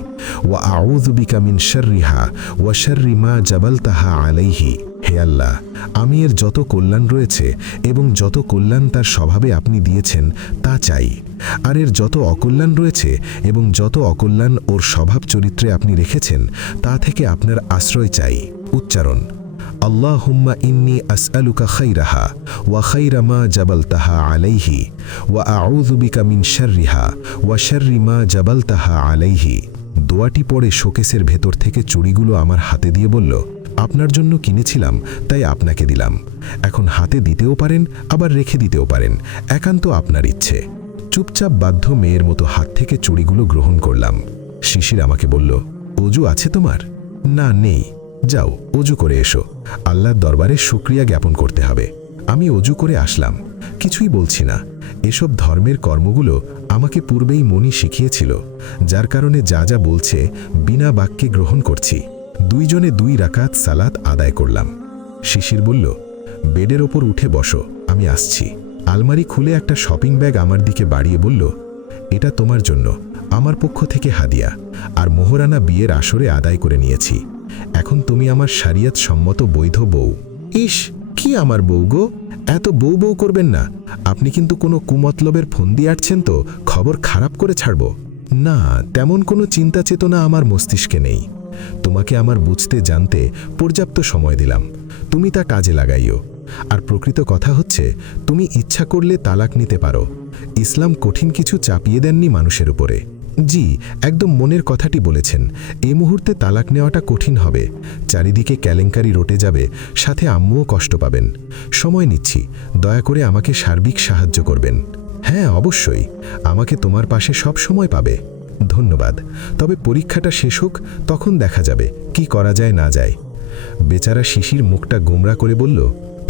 ওয়া আউযু বিকা মিন শাররিহা ওয়া শাররি মা জাবালতাহা আলাইহি। হে আল্লাহ, আমি এর যত কল্যাণ রয়েছে এবং যত কল্যাণ তার স্বভাবে আপনি দিয়েছেন তা চাই, আর এর যত অকল্যাণ রয়েছে এবং যত অকল্যাণ ওর স্বভাব চরিত্রে আপনি রেখেছেন তা থেকে আপনার আশ্রয় চাই। উচ্চারণ: আল্লাহুম্মা ইন্নী আসআলুকা খাইরাহা ওয়া খাইরা মা জাবালতাহা আলাইহি ওয়া আউযু বিকা মিন শাররিহা ওয়া শাররি মা জাবালতাহা আলাইহি। দোয়াটি পড়ে শোকেসের ভেতর থেকে চুড়িগুলো আমার হাতে দিয়ে বলল, আপনার জন্য কিনেছিলাম তাই আপনাকে দিলাম। এখন হাতে দিতেও পারেন, আবার রেখে দিতেও পারেন, একান্ত আপনার ইচ্ছে। চুপচাপ বাধ্য মেয়ের মতো হাত থেকে চুড়িগুলো গ্রহণ করলাম। শিশির আমাকে বলল, অজু আছে তোমার? না, নেই। যাও, অজু করে এসো, আল্লাহর দরবারে শুকরিয়া জ্ঞাপন করতে হবে। আমি অজু করে আসলাম, কিছুই বলছি না। এসব ধর্মের কর্মগুলো আমাকে পূর্বেই মনি শিখিয়েছিল, যার কারণে যা যা বলছে বিনা বাক্যে গ্রহণ করছি। দুইজনে 2 রাকাত সালাত আদায় করলাম। শিশির বলল, বেডের ওপর উঠে বসো, আমি আসছি। আলমারি খুলে একটা শপিং ব্যাগ আমার দিকে বাড়িয়ে বলল, এটা তোমার জন্য, আমার পক্ষ থেকে হাদিয়া, আর মোহরানা বিয়ের আসরে আদায় করে নিয়েছি। এখন তুমি আমার শরিয়ত সম্মত বৈধ বউ। ইস, কি আমার বউ গো, এত বউ বউ করবেন না। আপনি কিন্তু কোনো কুমতলবের ফোন দিয়ে আটছেন তো, খবর খারাপ করে ছাড়ব। না, তেমন কোনো চিন্তা চেতনা আমার মস্তিষ্কে নেই। তোমাকে আমার বুঝতে জানতে পর্যাপ্ত সময় দিলাম, তুমি তা কাজে লাগাইও। আর প্রকৃত কথা হচ্ছে, তুমি ইচ্ছা করলে তালাক নিতে পারো। ইসলাম কঠিন কিছু চাপিয়ে দেননি মানুষের উপরে। জি, একদম মনের কথাটি বলেছেন। এই মুহূর্তে তালাক নেওয়াটা কঠিন হবে, চারিদিকে কেলেঙ্কারি রটে যাবে, সাথে আম্মুও কষ্ট পাবেন। সময় নিচ্ছি, দয়া করে আমাকে সার্বিক সাহায্য করবেন। হ্যাঁ, অবশ্যই, আমাকে তোমার পাশে সব সময় পাবে। ধন্যবাদ, তবে পরীক্ষাটা শেষ হোক, তখন দেখা যাবে কি করা যায় না যায়। বেচারা শিশির মুখটা গোমরা করে বলল,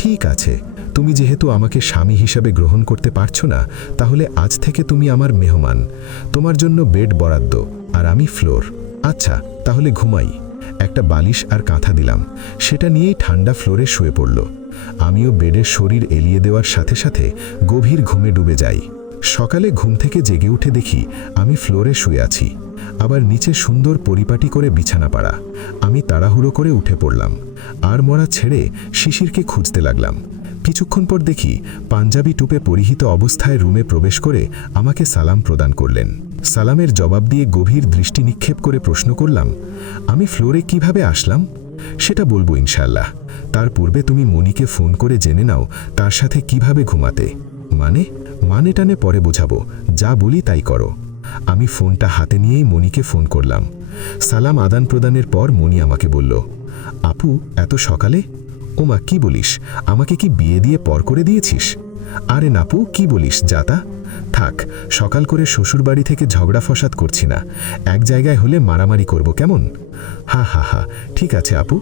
ঠিক আছে, তুমি যেহেতু আমাকে স্বামী হিসাবে গ্রহণ করতে পারছো না, তাহলে আজ থেকে তুমি আমার মেহমান। তোমার জন্য বেড বরাদ্দ, আর আমি ফ্লোর। আচ্ছা, তাহলে ঘুমাই। একটা বালিশ আর কাঁথা দিলাম, সেটা নিয়েই ঠান্ডা ফ্লোরে শুয়ে পড়ল। আমিও বেডের শরীর এলিয়ে দেওয়ার সাথে সাথে গভীর ঘুমে ডুবে যাই। সকালে ঘুম থেকে জেগে উঠে দেখি আমি ফ্লোরে শুয়ে আছি, আবার নিচে সুন্দর পরিপাটি করে বিছানা পাড়া। আমি তাড়াহুড়ো করে উঠে পড়লাম, আর মরা ছেড়ে শিশিরকে খুঁজতে লাগলাম। কিছুক্ষণ পর দেখি পাঞ্জাবি টুপে পরিহিত অবস্থায় রুমে প্রবেশ করে আমাকে সালাম প্রদান করলেন। সালামের জবাব দিয়ে গভীর দৃষ্টি নিক্ষেপ করে প্রশ্ন করলাম, আমি ফ্লোরে কিভাবে আসলাম? সেটা বলবো ইনশাআল্লাহ। তার পূর্বে তুমি মনিকে ফোন করে জেনে নাও তার সাথে কিভাবে ঘুমাতে। মানে টানে পরে বোঝাবো, যা বলি তাই করো। আমি ফোনটা হাতে নিয়েই মনিকে ফোন করলাম। সালাম আদান প্রদানের পর মনি আমাকে বলল, আপু, এত সকালে? ওমা, কি বলিস? আমাকে কি বিয়ে দিয়ে পর করে দিয়েছিস? আরে নাপু, কি বলিস, যাতা। থাক, সকাল করে শ্বশুর বাড়ি থেকে ঝগড়া ফসাদ করছি না, এক জায়গায় হলে মারামারি করব, কেমন? হা হা হা, ঠিক আছে আপু।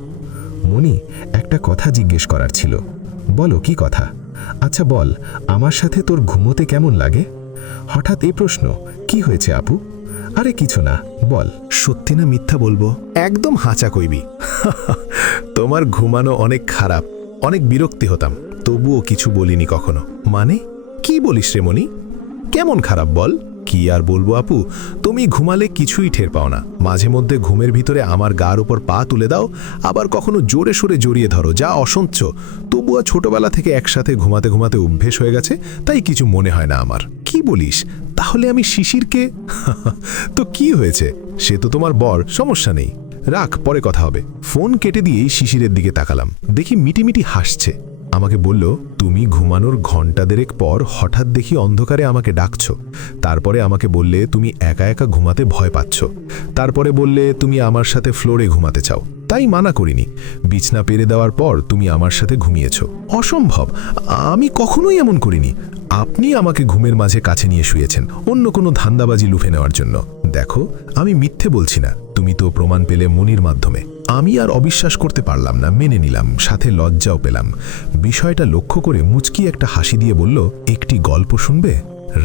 মনি, একটা কথা জিজ্ঞেস করার ছিল। বলো, কি কথা? আচ্ছা বল, আমার সাথে তোর ঘুমোতে কেমন লাগে? হঠাৎ এই প্রশ্ন, কি হয়েছে আপু? আরে কিছু না, বল। সত্যি না মিথ্যা বলবো? একদম হাঁচা কইবি। তোমার ঘুমানো অনেক খারাপ, অনেক বিরক্তি হতাম, তবুও কিছু বলিনি কখনো। মানে কি বলিস রে মনি? কেমন খারাপ বল? কি আর বলবো আপু, তুমি ঘুমালে কিছুই টের পাও না। মাঝে মধ্যে ঘুমের ভিতরে আমার গার উপর পা তুলে দাও, আবার কখনো জোরে সোরে জড়িয়ে ধরো, যা অসহ্য। তবুও ছোটবেলা থেকে একসাথে ঘুমাতে ঘুমাতে অভ্যেস হয়ে গেছে, তাই কিছু মনে হয় না আমার। কি বলিস? তাহলে আমি শিশিরকে? তো কি হয়েছে? সে তো তোমার বর, সমস্যা নেই, রাখ, পরে কথা হবে। ফোন কেটে দিয়েই শিশিরের দিকে তাকালাম, দেখি মিটিমিটি হাসছে। আমাকে বলল, তুমি ঘুমানোর ঘণ্টা দেড়েক পর হঠাৎ দেখি অন্ধকারে আমাকে ডাকছো। তারপরে আমাকে বললে তুমি একা একা ঘুমাতে ভয় পাচ্ছ। তারপরে বললে তুমি আমার সাথে ফ্লোরে ঘুমাতে চাও, তাই মানা করিনি। বিছনা পেরে দেওয়ার পর তুমি আমার সাথে ঘুমিয়েছ। অসম্ভব, আমি কখনোই এমন করিনি। আপনি আমাকে ঘুমের মাঝে কাছে নিয়ে শুয়েছেন অন্য কোনো ধান্দাবাজি লুফে নেওয়ার জন্য। দেখো, আমি মিথ্যে বলছি না, তুমি তো প্রমাণ পেলে মনির মাধ্যমে। আমি আর অবিশ্বাস করতে পারলাম না, মেনে নিলাম, সাথে লজ্জাও পেলাম। বিষয়টা লক্ষ্য করে মুচকি একটা হাসি দিয়ে বলল, একটি গল্প শুনবে?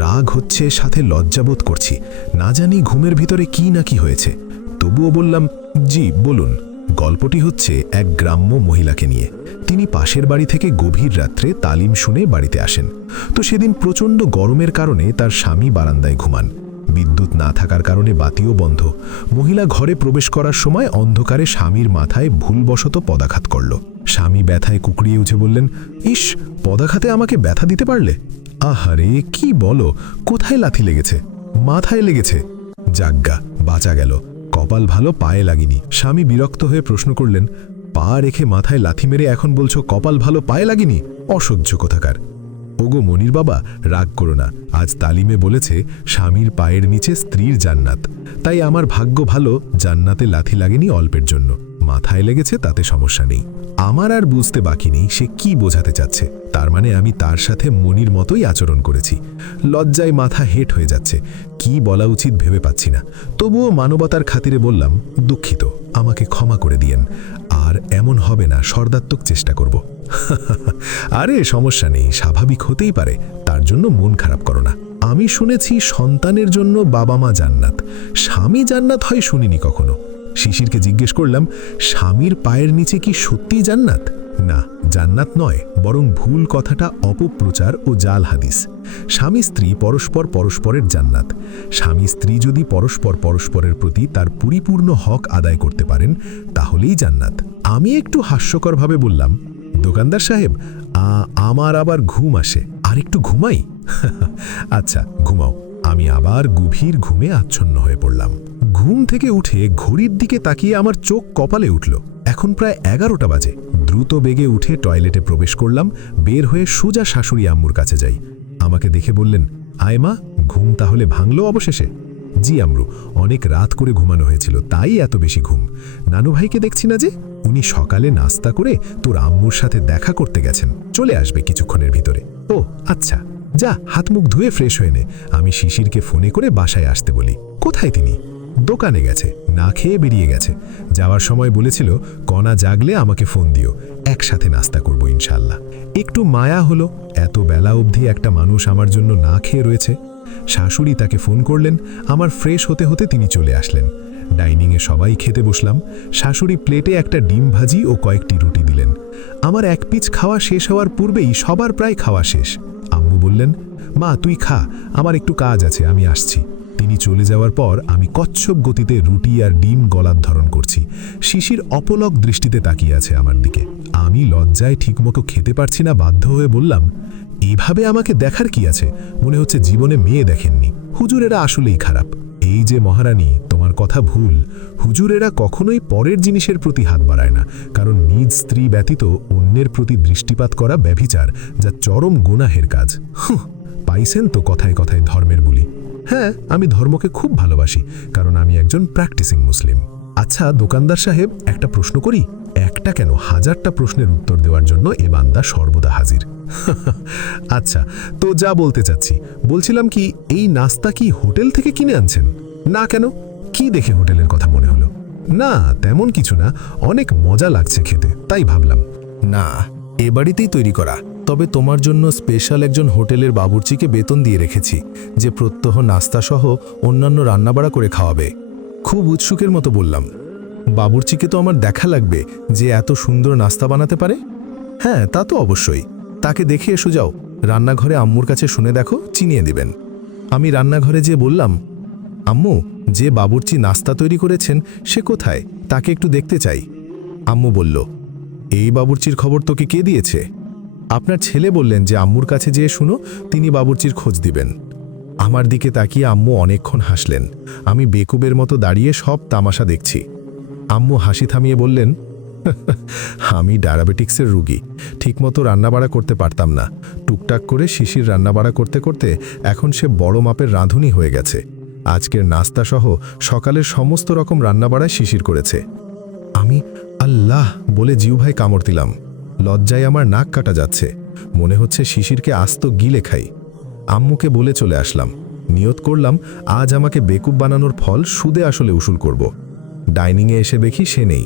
রাগ হচ্ছে, সাথে লজ্জাবোধ করছি, না জানি ঘুমের ভিতরে কি না কি হয়েছে। তবুও বললাম, জি বলুন। গল্পটি হচ্ছে এক গ্রাম্য মহিলাকে নিয়ে। তিনি পাশের বাড়ি থেকে গভীর রাত্রে তালিম শুনে বাড়িতে আসেন। তো সেদিন প্রচণ্ড গরমের কারণে তার স্বামী বারান্দায় ঘুমান। বিদ্যুৎ না থাকার কারণে বাতিও বন্ধ। মহিলা ঘরে প্রবেশ করার সময় অন্ধকারে স্বামীর মাথায় ভুলবশত পদাঘাত করল। স্বামী ব্যথায় কুকড়িয়ে উঠে বললেন, ইস, পদাঘাতে আমাকে ব্যথা দিতে পারলে? আহারে, কি বলো, কোথায় লাথি লেগেছে? মাথায় লেগেছে। যাজ্ঞা, বাঁচা গেল, কপাল ভালো পায়ে লাগেনি। স্বামী বিরক্ত হয়ে প্রশ্ন করলেন, পা রেখে মাথায় লাথি মেরে এখন বলছো কপাল ভালো পায়ে লাগেনি? অসহ্য কোথাকার। ওগো মনির বাবা, রাগ করো না, আজ তালিমে বলেছে স্বামীর পায়ের নিচে স্ত্রীর জান্নাত। তাই আমার ভাগ্য ভালো, জান্নাতে লাথি লাগেনি অল্পের জন্য, মাথায় লেগেছে তাতে সমস্যা নেই। আমার আর বুঝতে বাকি নেই সে কি বোঝাতে চাচ্ছে। তার মানে আমি তার সাথে মনির মতোই আচরণ করেছি। লজ্জায় মাথা হেট হয়ে যাচ্ছে, কি বলা উচিত ভেবে পাচ্ছি না। তবুও মানবতার খাতিরে বললাম, দুঃখিত, আমাকে ক্ষমা করে দিয়েন, আর এমন হবে না, সর্দাত্মক চেষ্টা করব। আরে সমস্যা নেই, স্বাভাবিক হতেই পারে, তার জন্য মন খারাপ করো না। আমি শুনেছি সন্তানের জন্য বাবা মা জান্নাত, স্বামী জান্নাত হয় শুনিনি কখনো। শিশিরকে জিজ্ঞেস করলাম, স্বামীর পায়ের নিচে কি সত্যি জান্নাত? না, জান্নাত নয়, বরং ভুল কথাটা অপপ্রচার ও জাল হাদিস। স্বামী স্ত্রী পরস্পর পরস্পরের জান্নাত। স্বামী স্ত্রী যদি পরস্পর পরস্পরের প্রতি তার পরিপূর্ণ হক আদায় করতে পারেন, তাহলেই জান্নাত। আমি একটু হাস্যকরভাবে বললাম, দোকানদার সাহেব, আমার আবার ঘুম আসে, আর একটু ঘুমাই? আচ্ছা, ঘুমাও। আমি আবার গভীর ঘুমে আচ্ছন্ন হয়ে পড়লাম। ঘুম থেকে উঠে ঘড়ির দিকে তাকিয়ে আমার চোখ কপালে উঠল। এখন প্রায় 11টা বাজে। দ্রুত বেগে উঠে টয়লেটে প্রবেশ করলাম। বের হয়ে সোজা শাশুড়ি আম্মুর কাছে যাই। আমাকে দেখে বললেন, আয় মা, ঘুম তাহলে ভাঙলো অবশেষে? জি আম্রু, অনেক রাত করে ঘুমানো হয়েছিল, তাই এত বেশি ঘুম। নানু ভাইকে দেখছি না যে? উনি সকালে নাস্তা করে তোর আম্মুর সাথে দেখা করতে গেছেন, চলে আসবে কিছুক্ষণের ভিতরে। ও আচ্ছা, যা হাত মুখ ধুয়ে ফ্রেশ হয়ে নে। আমি শিশিরকে ফোনে করে বাসায় আসতে বলি। কোথায় তিনি? দোকানে গেছে, না খেয়ে বেরিয়ে গেছে। যাওয়ার সময় বলেছিল, কণা জাগলে আমাকে ফোন দিও, একসাথে নাস্তা করব ইনশাল্লাহ। একটু মায়া হলো, এত বেলা অবধি একটা মানুষ আমার জন্য না খেয়ে রয়েছে। শাশুড়ি তাকে ফোন করলেন, আমার ফ্রেশ হতে হতে তিনি চলে আসলেন। ডাইনিংয়ে সবাই খেতে বসলাম। শাশুড়ি প্লেটে একটা ডিম ভাজি ও কয়েকটি রুটি দিলেন। আমার এক পিচ খাওয়া শেষ হওয়ার পূর্বেই সবার প্রায় খাওয়া শেষ। আম্মু বললেন, মা তুই খা, আমার একটু কাজ আছে, আমি আসছি। তিনি চলে যাওয়ার পর আমি কচ্ছপ গতিতে রুটি আর ডিম গলার ধরন করছি। শিশির অপলক দৃষ্টিতে তাকিয়ে আছে আমার দিকে। আমি লজ্জায় ঠিকমতো খেতে পারছি না, বাধ্য হয়ে বললাম, এইভাবে আমাকে দেখার কি আছে? মনে হচ্ছে জীবনে মেয়ে দেখেননি। হুজুরেরা আসলেই খারাপ। এই যে মহারানী, তোমার কথা ভুল। হুজুরেরা কখনোই পরের জিনিসের প্রতি হাত বাড়ায় না, কারণ নিজ স্ত্রী ব্যতীত অন্যের প্রতি দৃষ্টিপাত করা ব্যভিচার, যা চরম গুনাহের কাজ। পাইছেন তো কথায় কথায় ধর্মের বুলি। হ্যাঁ, আমি ধর্মকে খুব ভালোবাসি, কারণ আমি একজন প্র্যাকটিসিং মুসলিম। আচ্ছা দোকানদার সাহেব, একটা প্রশ্ন করি? একটা কেন, 1000টা প্রশ্নের উত্তর দেওয়ার জন্য এ বান্দা সর্বদা হাজির। আচ্ছা, তো যা বলতে চাচ্ছি, বলছিলাম কি, এই নাস্তা কি হোটেল থেকে কিনে আনছেন? না কেন, কি দেখে হোটেলের কথা মনে হলো? না তেমন কিছু না, অনেক মজা লাগছে খেতে, তাই ভাবলাম। না, এ বাড়িতেই তৈরি করা। তবে তোমার জন্য স্পেশাল একজন হোটেলের বাবুর্চিকে বেতন দিয়ে রেখেছি, যে প্রত্যহ নাস্তাসহ অন্যান্য রান্নাবাড়া করে খাওয়াবে। খুব উৎসুকের মতো বললাম, বাবুর্চিকে তো আমার দেখা লাগবে, যে এত সুন্দর নাস্তা বানাতে পারে। হ্যাঁ, তা তো অবশ্যই। তাকে দেখে এসো, যাও রান্নাঘরে আম্মুর কাছে শুনে দেখো, চিনিয়ে দিবেন। আমি রান্নাঘরে যেয়ে বললাম, আম্মু, যে বাবুর্চি নাস্তা তৈরি করেছেন সে কোথায়? তাকে একটু দেখতে চাই। আম্মু বলল, এই বাবুর্চির খবর তোকে কে দিয়েছে? আপনার ছেলে বললেন যে আম্মুর কাছে যেয়ে শুনো, তিনি বাবুর্চির খোঁজ দিবেন। আমার দিকে তাকিয়ে আম্মু অনেকক্ষণ হাসলেন। আমি বেকুবের মতো দাঁড়িয়ে সব তামাশা দেখছি। আম্মু হাসি থামিয়ে বললেন, আমি ডায়াবেটিক্সের রুগী, ঠিকমতো রান্নাবাড়া করতে পারতাম না। টুকটাক করে শিশির রান্নাবাড়া করতে করতে এখন সে বড় মাপের রাঁধুনি হয়ে গেছে। আজকের নাস্তাসহ সকালের সমস্ত রকম রান্নাবাড়ায় শিশির করেছে। আমি আল্লাহ বলে জিহ্বায় কামড় দিলাম। লজ্জায় আমার নাক কাটা যাচ্ছে। মনে হচ্ছে শিশিরকে আস্ত গিলে খাই। আম্মুকে বলে চলে আসলাম। নিয়ত করলাম, আজ আমাকে বেকুব বানানোর ফল সুদে আসলে উসুল করব। ডাইনিংয়ে এসে দেখি সে নেই।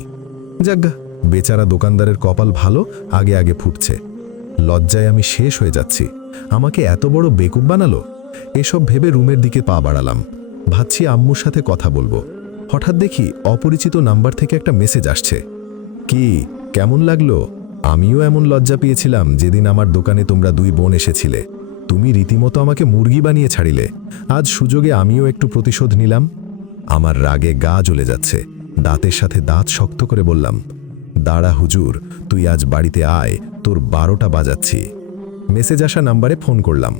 যাজ্ঞা, বেচারা দোকানদারের কপাল ভালো, আগে আগে ফুটছে। লজ্জায় আমি শেষ হয়ে যাচ্ছি। আমাকে এত বড় বেকুব বানালো। এসব ভেবে রুমের দিকে পা বাড়ালাম। ভাবছি আম্মুর সাথে কথা বলবো। হঠাৎ দেখি অপরিচিত নাম্বার থেকে একটা মেসেজ আসছে। কি কেমন লাগলো? আমিও এমন লজ্জা পেয়েছিলাম যেদিন আমার দোকানে তোমরা দুই বোন এসেছিলে। তুমি রীতিমতো আমাকে মুরগি বানিয়ে ছাড়িলে। আজ সুযোগে আমিও একটু প্রতিশোধ নিলাম। আমার রাগে গা জ্বলে যাচ্ছে। দাঁতের সাথে দাঁত শক্ত করে বললাম, দাঁড়া হুজুর, তুই আজ বাড়িতে আয়, তোর 12টা বাজাচ্ছি। মেসেজ আসা নাম্বারে ফোন করলাম।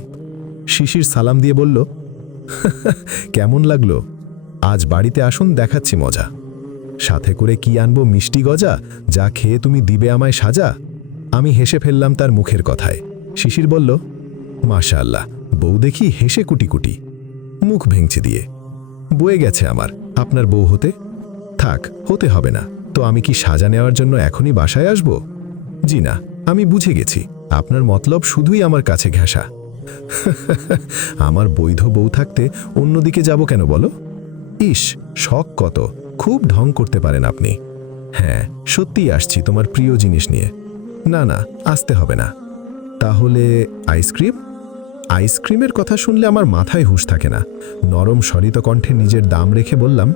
শিশির সালাম দিয়ে বলল, কেমন লাগলো? আজ বাড়িতে আসুন, দেখাচ্ছি মজা। সাথে করে কি আনবো? মিষ্টি গজা, যা খেয়ে তুমি দিবে আমায় সাজা। আমি হেসে ফেললাম তার মুখের কথায়। শিশির বলল, মাশাআল্লাহ, বউ দেখি হেসে কুটি কুটি। মুখ ভেঙচি দিয়ে, বয়ে গেছে আমার আপনার বউ হতে। থাক, হতে হবে না তো। আমি কি সাজা নেওয়ার জন্য এখনই বাসায় আসব? জি না, আমি বুঝে গেছি আপনার মতলব শুধুই আমার কাছে ঘেঁষা। আমার বৈধ বউ থাকতে অন্যদিকে যাব কেন বলো? ইস, শখ কত, খুব ঢং করতে পারেন আপনি। হ্যাঁ, সত্যিই আসছি তোমার প্রিয় জিনিস নিয়ে। না না, আসতে হবে না। তাহলে আইসক্রিম? আইসক্রিমের কথা শুনলে আমার মাথায় হুঁশ থাকে না। নরম স্বরিত কণ্ঠে নিজের দাম রেখে বললাম,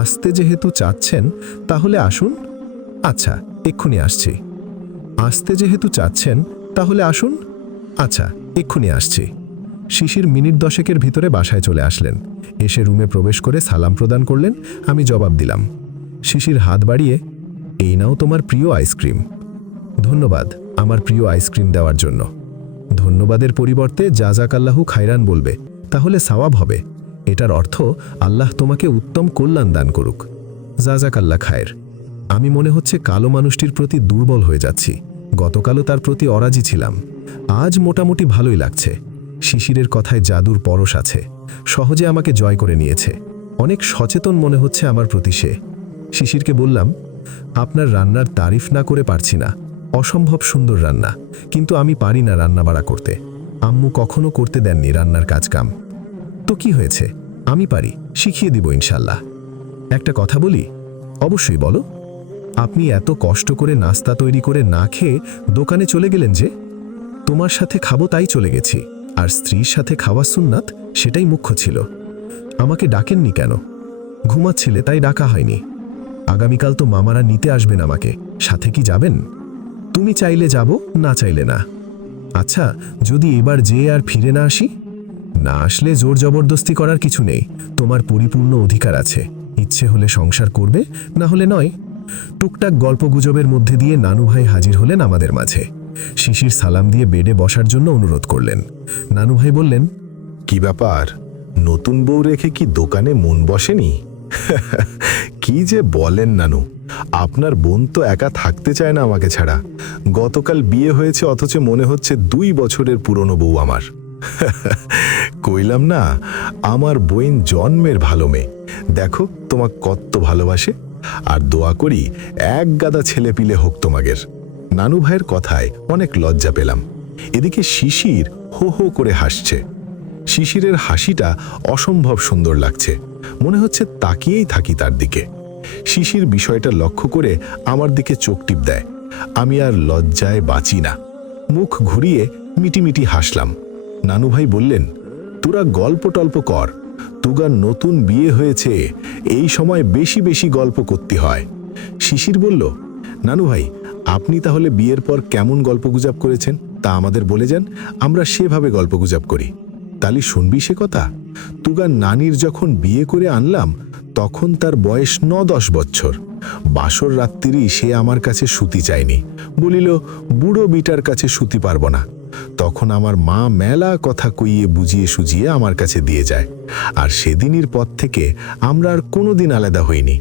আসতে যেহেতু চাচ্ছেন তাহলে আসুন। আচ্ছা, এক্ষুনি আসছি। আসতে যেহেতু চাচ্ছেন তাহলে আসুন। আচ্ছা, এক্ষুনি আসছি। শিশির মিনিট 10-এর ভিতরে বাসায় চলে আসলেন। এসে রুমে প্রবেশ করে সালাম প্রদান করলেন। আমি জবাব দিলাম। শিশির হাত বাড়িয়ে, এই নাও তোমার প্রিয় আইসক্রিম। ধন্যবাদ আমার প্রিয় আইসক্রিম দেওয়ার জন্য। ধন্যবাদের পরিবর্তে জাযাকাল্লাহু খায়রান বলবে, তাহলে সওয়াব হবে। এটার অর্থ আল্লাহ তোমাকে উত্তম কল্যাণ দান করুক। জাযাকাল্লাহ খায়ের। আমি মনে হচ্ছে কালো মানুষটির প্রতি দুর্বল হয়ে যাচ্ছি। গতকালও তার প্রতি অরাজি ছিলাম, আজ মোটামুটি ভালোই লাগছে। শিশিরের কথায় জাদুর পরশ আছে। সহজে আমাকে জয় করে নিয়েছে। অনেক সচেতন মনে হচ্ছে আমার প্রতি সে। শিশিরকে বললাম, আপনার রান্নার তারিফ না করে পারছি না। অসম্ভব সুন্দর রান্না, কিন্তু আমি পারি না রান্না বাড়া করতে। আম্মু কখনো করতে দেননি রান্নার কাজকাম। তো কি হয়েছে, আমি পারি, শিখিয়ে দিব ইনশাল্লাহ। একটা কথা বলি? অবশ্যই বলো। আপনি এত কষ্ট করে নাস্তা তৈরি করে না খেয়ে দোকানে চলে গেলেন যে? তোমার সাথে খাবো তাই চলে গেছি, আর স্ত্রীর সাথে খাওয়া সুন্নাত, সেটাই মুখ্য ছিল। আমাকে ডাকেননি কেন? ঘুমাচ্ছিলে তাই ডাকা হয়নি। আগামীকাল তো মামারা নিতে আসবেন আমাকে, সাথে কি যাবেন? তুমি চাইলে যাব, না চাইলে না। আচ্ছা, যদি এবার যেয়ে আর ফিরে না আসি? না আসলে জোর জবরদস্তি করার কিছু নেই, তোমার পরিপূর্ণ অধিকার আছে। ইচ্ছে হলে সংসার করবে, না হলে নয়। টুকটাক গল্পগুজবের মধ্যে দিয়ে নানু ভাই হাজির হলেন আমাদের মাঝে। শিশির সালাম দিয়ে বেডে বসার জন্য অনুরোধ করলেন। নানু ভাই বললেন, কি ব্যাপার, নতুন বউ রেখে কি দোকানে মন বসেনি? কি যে বলেন নানু, আপনার বোন তো একা থাকতে চায় না আমাকে ছাড়া। গতকাল বিয়ে হয়েছে, অথচ মনে হচ্ছে 2 বছরের পুরনো বউ আমার। কইলাম না, আমার বোন জন্মের ভালো মেয়ে। দেখো তোমাক কত ভালোবাসে, আর দোয়া করি এক গাদা ছেলে পিলে হোক তোমাদের। নানু ভাইয়ের কথায় অনেক লজ্জা পেলাম। এদিকে শিশির হো হো করে হাসছে। শিশিরের হাসিটা অসম্ভব সুন্দর লাগছে, মনে হচ্ছে তাকিয়েই থাকি তার দিকে। শিশির বিষয়টা লক্ষ্য করে আমার দিকে চোখ টিপ দেয়। আমি আর লজ্জায় বাঁচি না, মুখ ঘুরিয়ে মিটিমিটি হাসলাম। নানু ভাই বললেন, তোরা গল্প টল্প কর, তুগার নতুন বিয়ে হয়েছে, এই সময় বেশি বেশি গল্প করতে হয়। শিশির বলল, নানু ভাই, আপনি তাহলে বিয়ের পর কেমন গল্পগুজব করেছেন তা আমাদের বলে যান, আমরা সেভাবে গল্পগুজব করি। তালি শুনবি সে কথা? তুগার নানির যখন বিয়ে করে আনলাম তখন তার বয়স 9-10 বছর। বাসর রাত্রি সে আমার কাছে সুতি চায়নি, বলিল বুড়ো বিটার কাছে সুতি পারব না। তখন আমার মা মেলা কথা কইয়ে বুঝিয়ে সুজিয়ে আমার কাছে দিয়ে যায়, আর সেদিনের পর থেকে আমরা আর কোনোদিন আলাদা হইনি।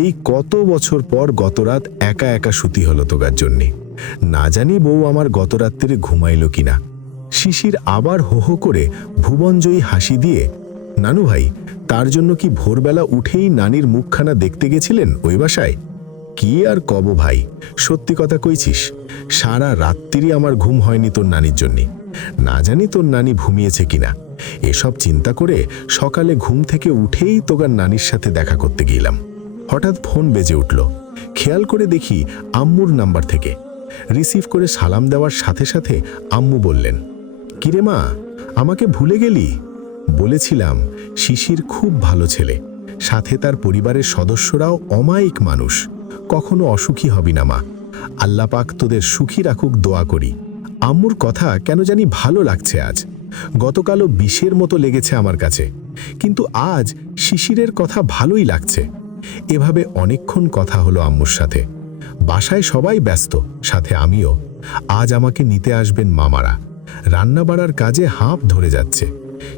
এই কত বছর পর গতরাত একা একা সুতি হলো তোগার জন্যে। না জানি বউ আমার গতরাত্রিরে ঘুমাইল কিনা। শিশির আবার হো হো করে ভুবনজয়ী হাসি দিয়ে, নানু ভাই, তার জন্য কি ভোরবেলা উঠেই নানির মুখখানা দেখতে গেছিলেন ওই বাসায়? কি আর কব ভাই, সত্যি কথা কইছিস, সারা রাত্রি আমার ঘুম হয়নি তোর নানির জন্যে। না জানি তোর নানি ঘুমিয়েছে কিনা। এসব চিন্তা করে সকালে ঘুম থেকে উঠেই তোগার নানির সাথে দেখা করতে গেলাম। হঠাৎ ফোন বেজে উঠল। খেয়াল করে দেখি আম্মুর নাম্বার থেকে। রিসিভ করে সালাম দেওয়ার সাথে সাথে আম্মু বললেন, কিরে মা, আমাকে ভুলে গেলি? বলেছিলাম শিশির খুব ভালো ছেলে, সাথে তার পরিবারের সদস্যরাও অমায়িক মানুষ। কখনো অসুখী হবি না মা। আল্লাহ পাক তোদের সুখী রাখুক, দোয়া করি। আম্মুর কথা কেন জানি ভালো লাগছে আজ। গতকালও বিষের মতো লেগেছে আমার কাছে, কিন্তু আজ শিশিরের কথা ভালোই লাগছে। এভাবে অনেকক্ষণ কথা হলো আম্মুর সাথে। বাসায় সবাই ব্যস্ত, সাথে আমিও। আজ আমাকে নিতে আসবেন মামারা। রান্না বাড়ার কাজে হাঁপ ধরে যাচ্ছে।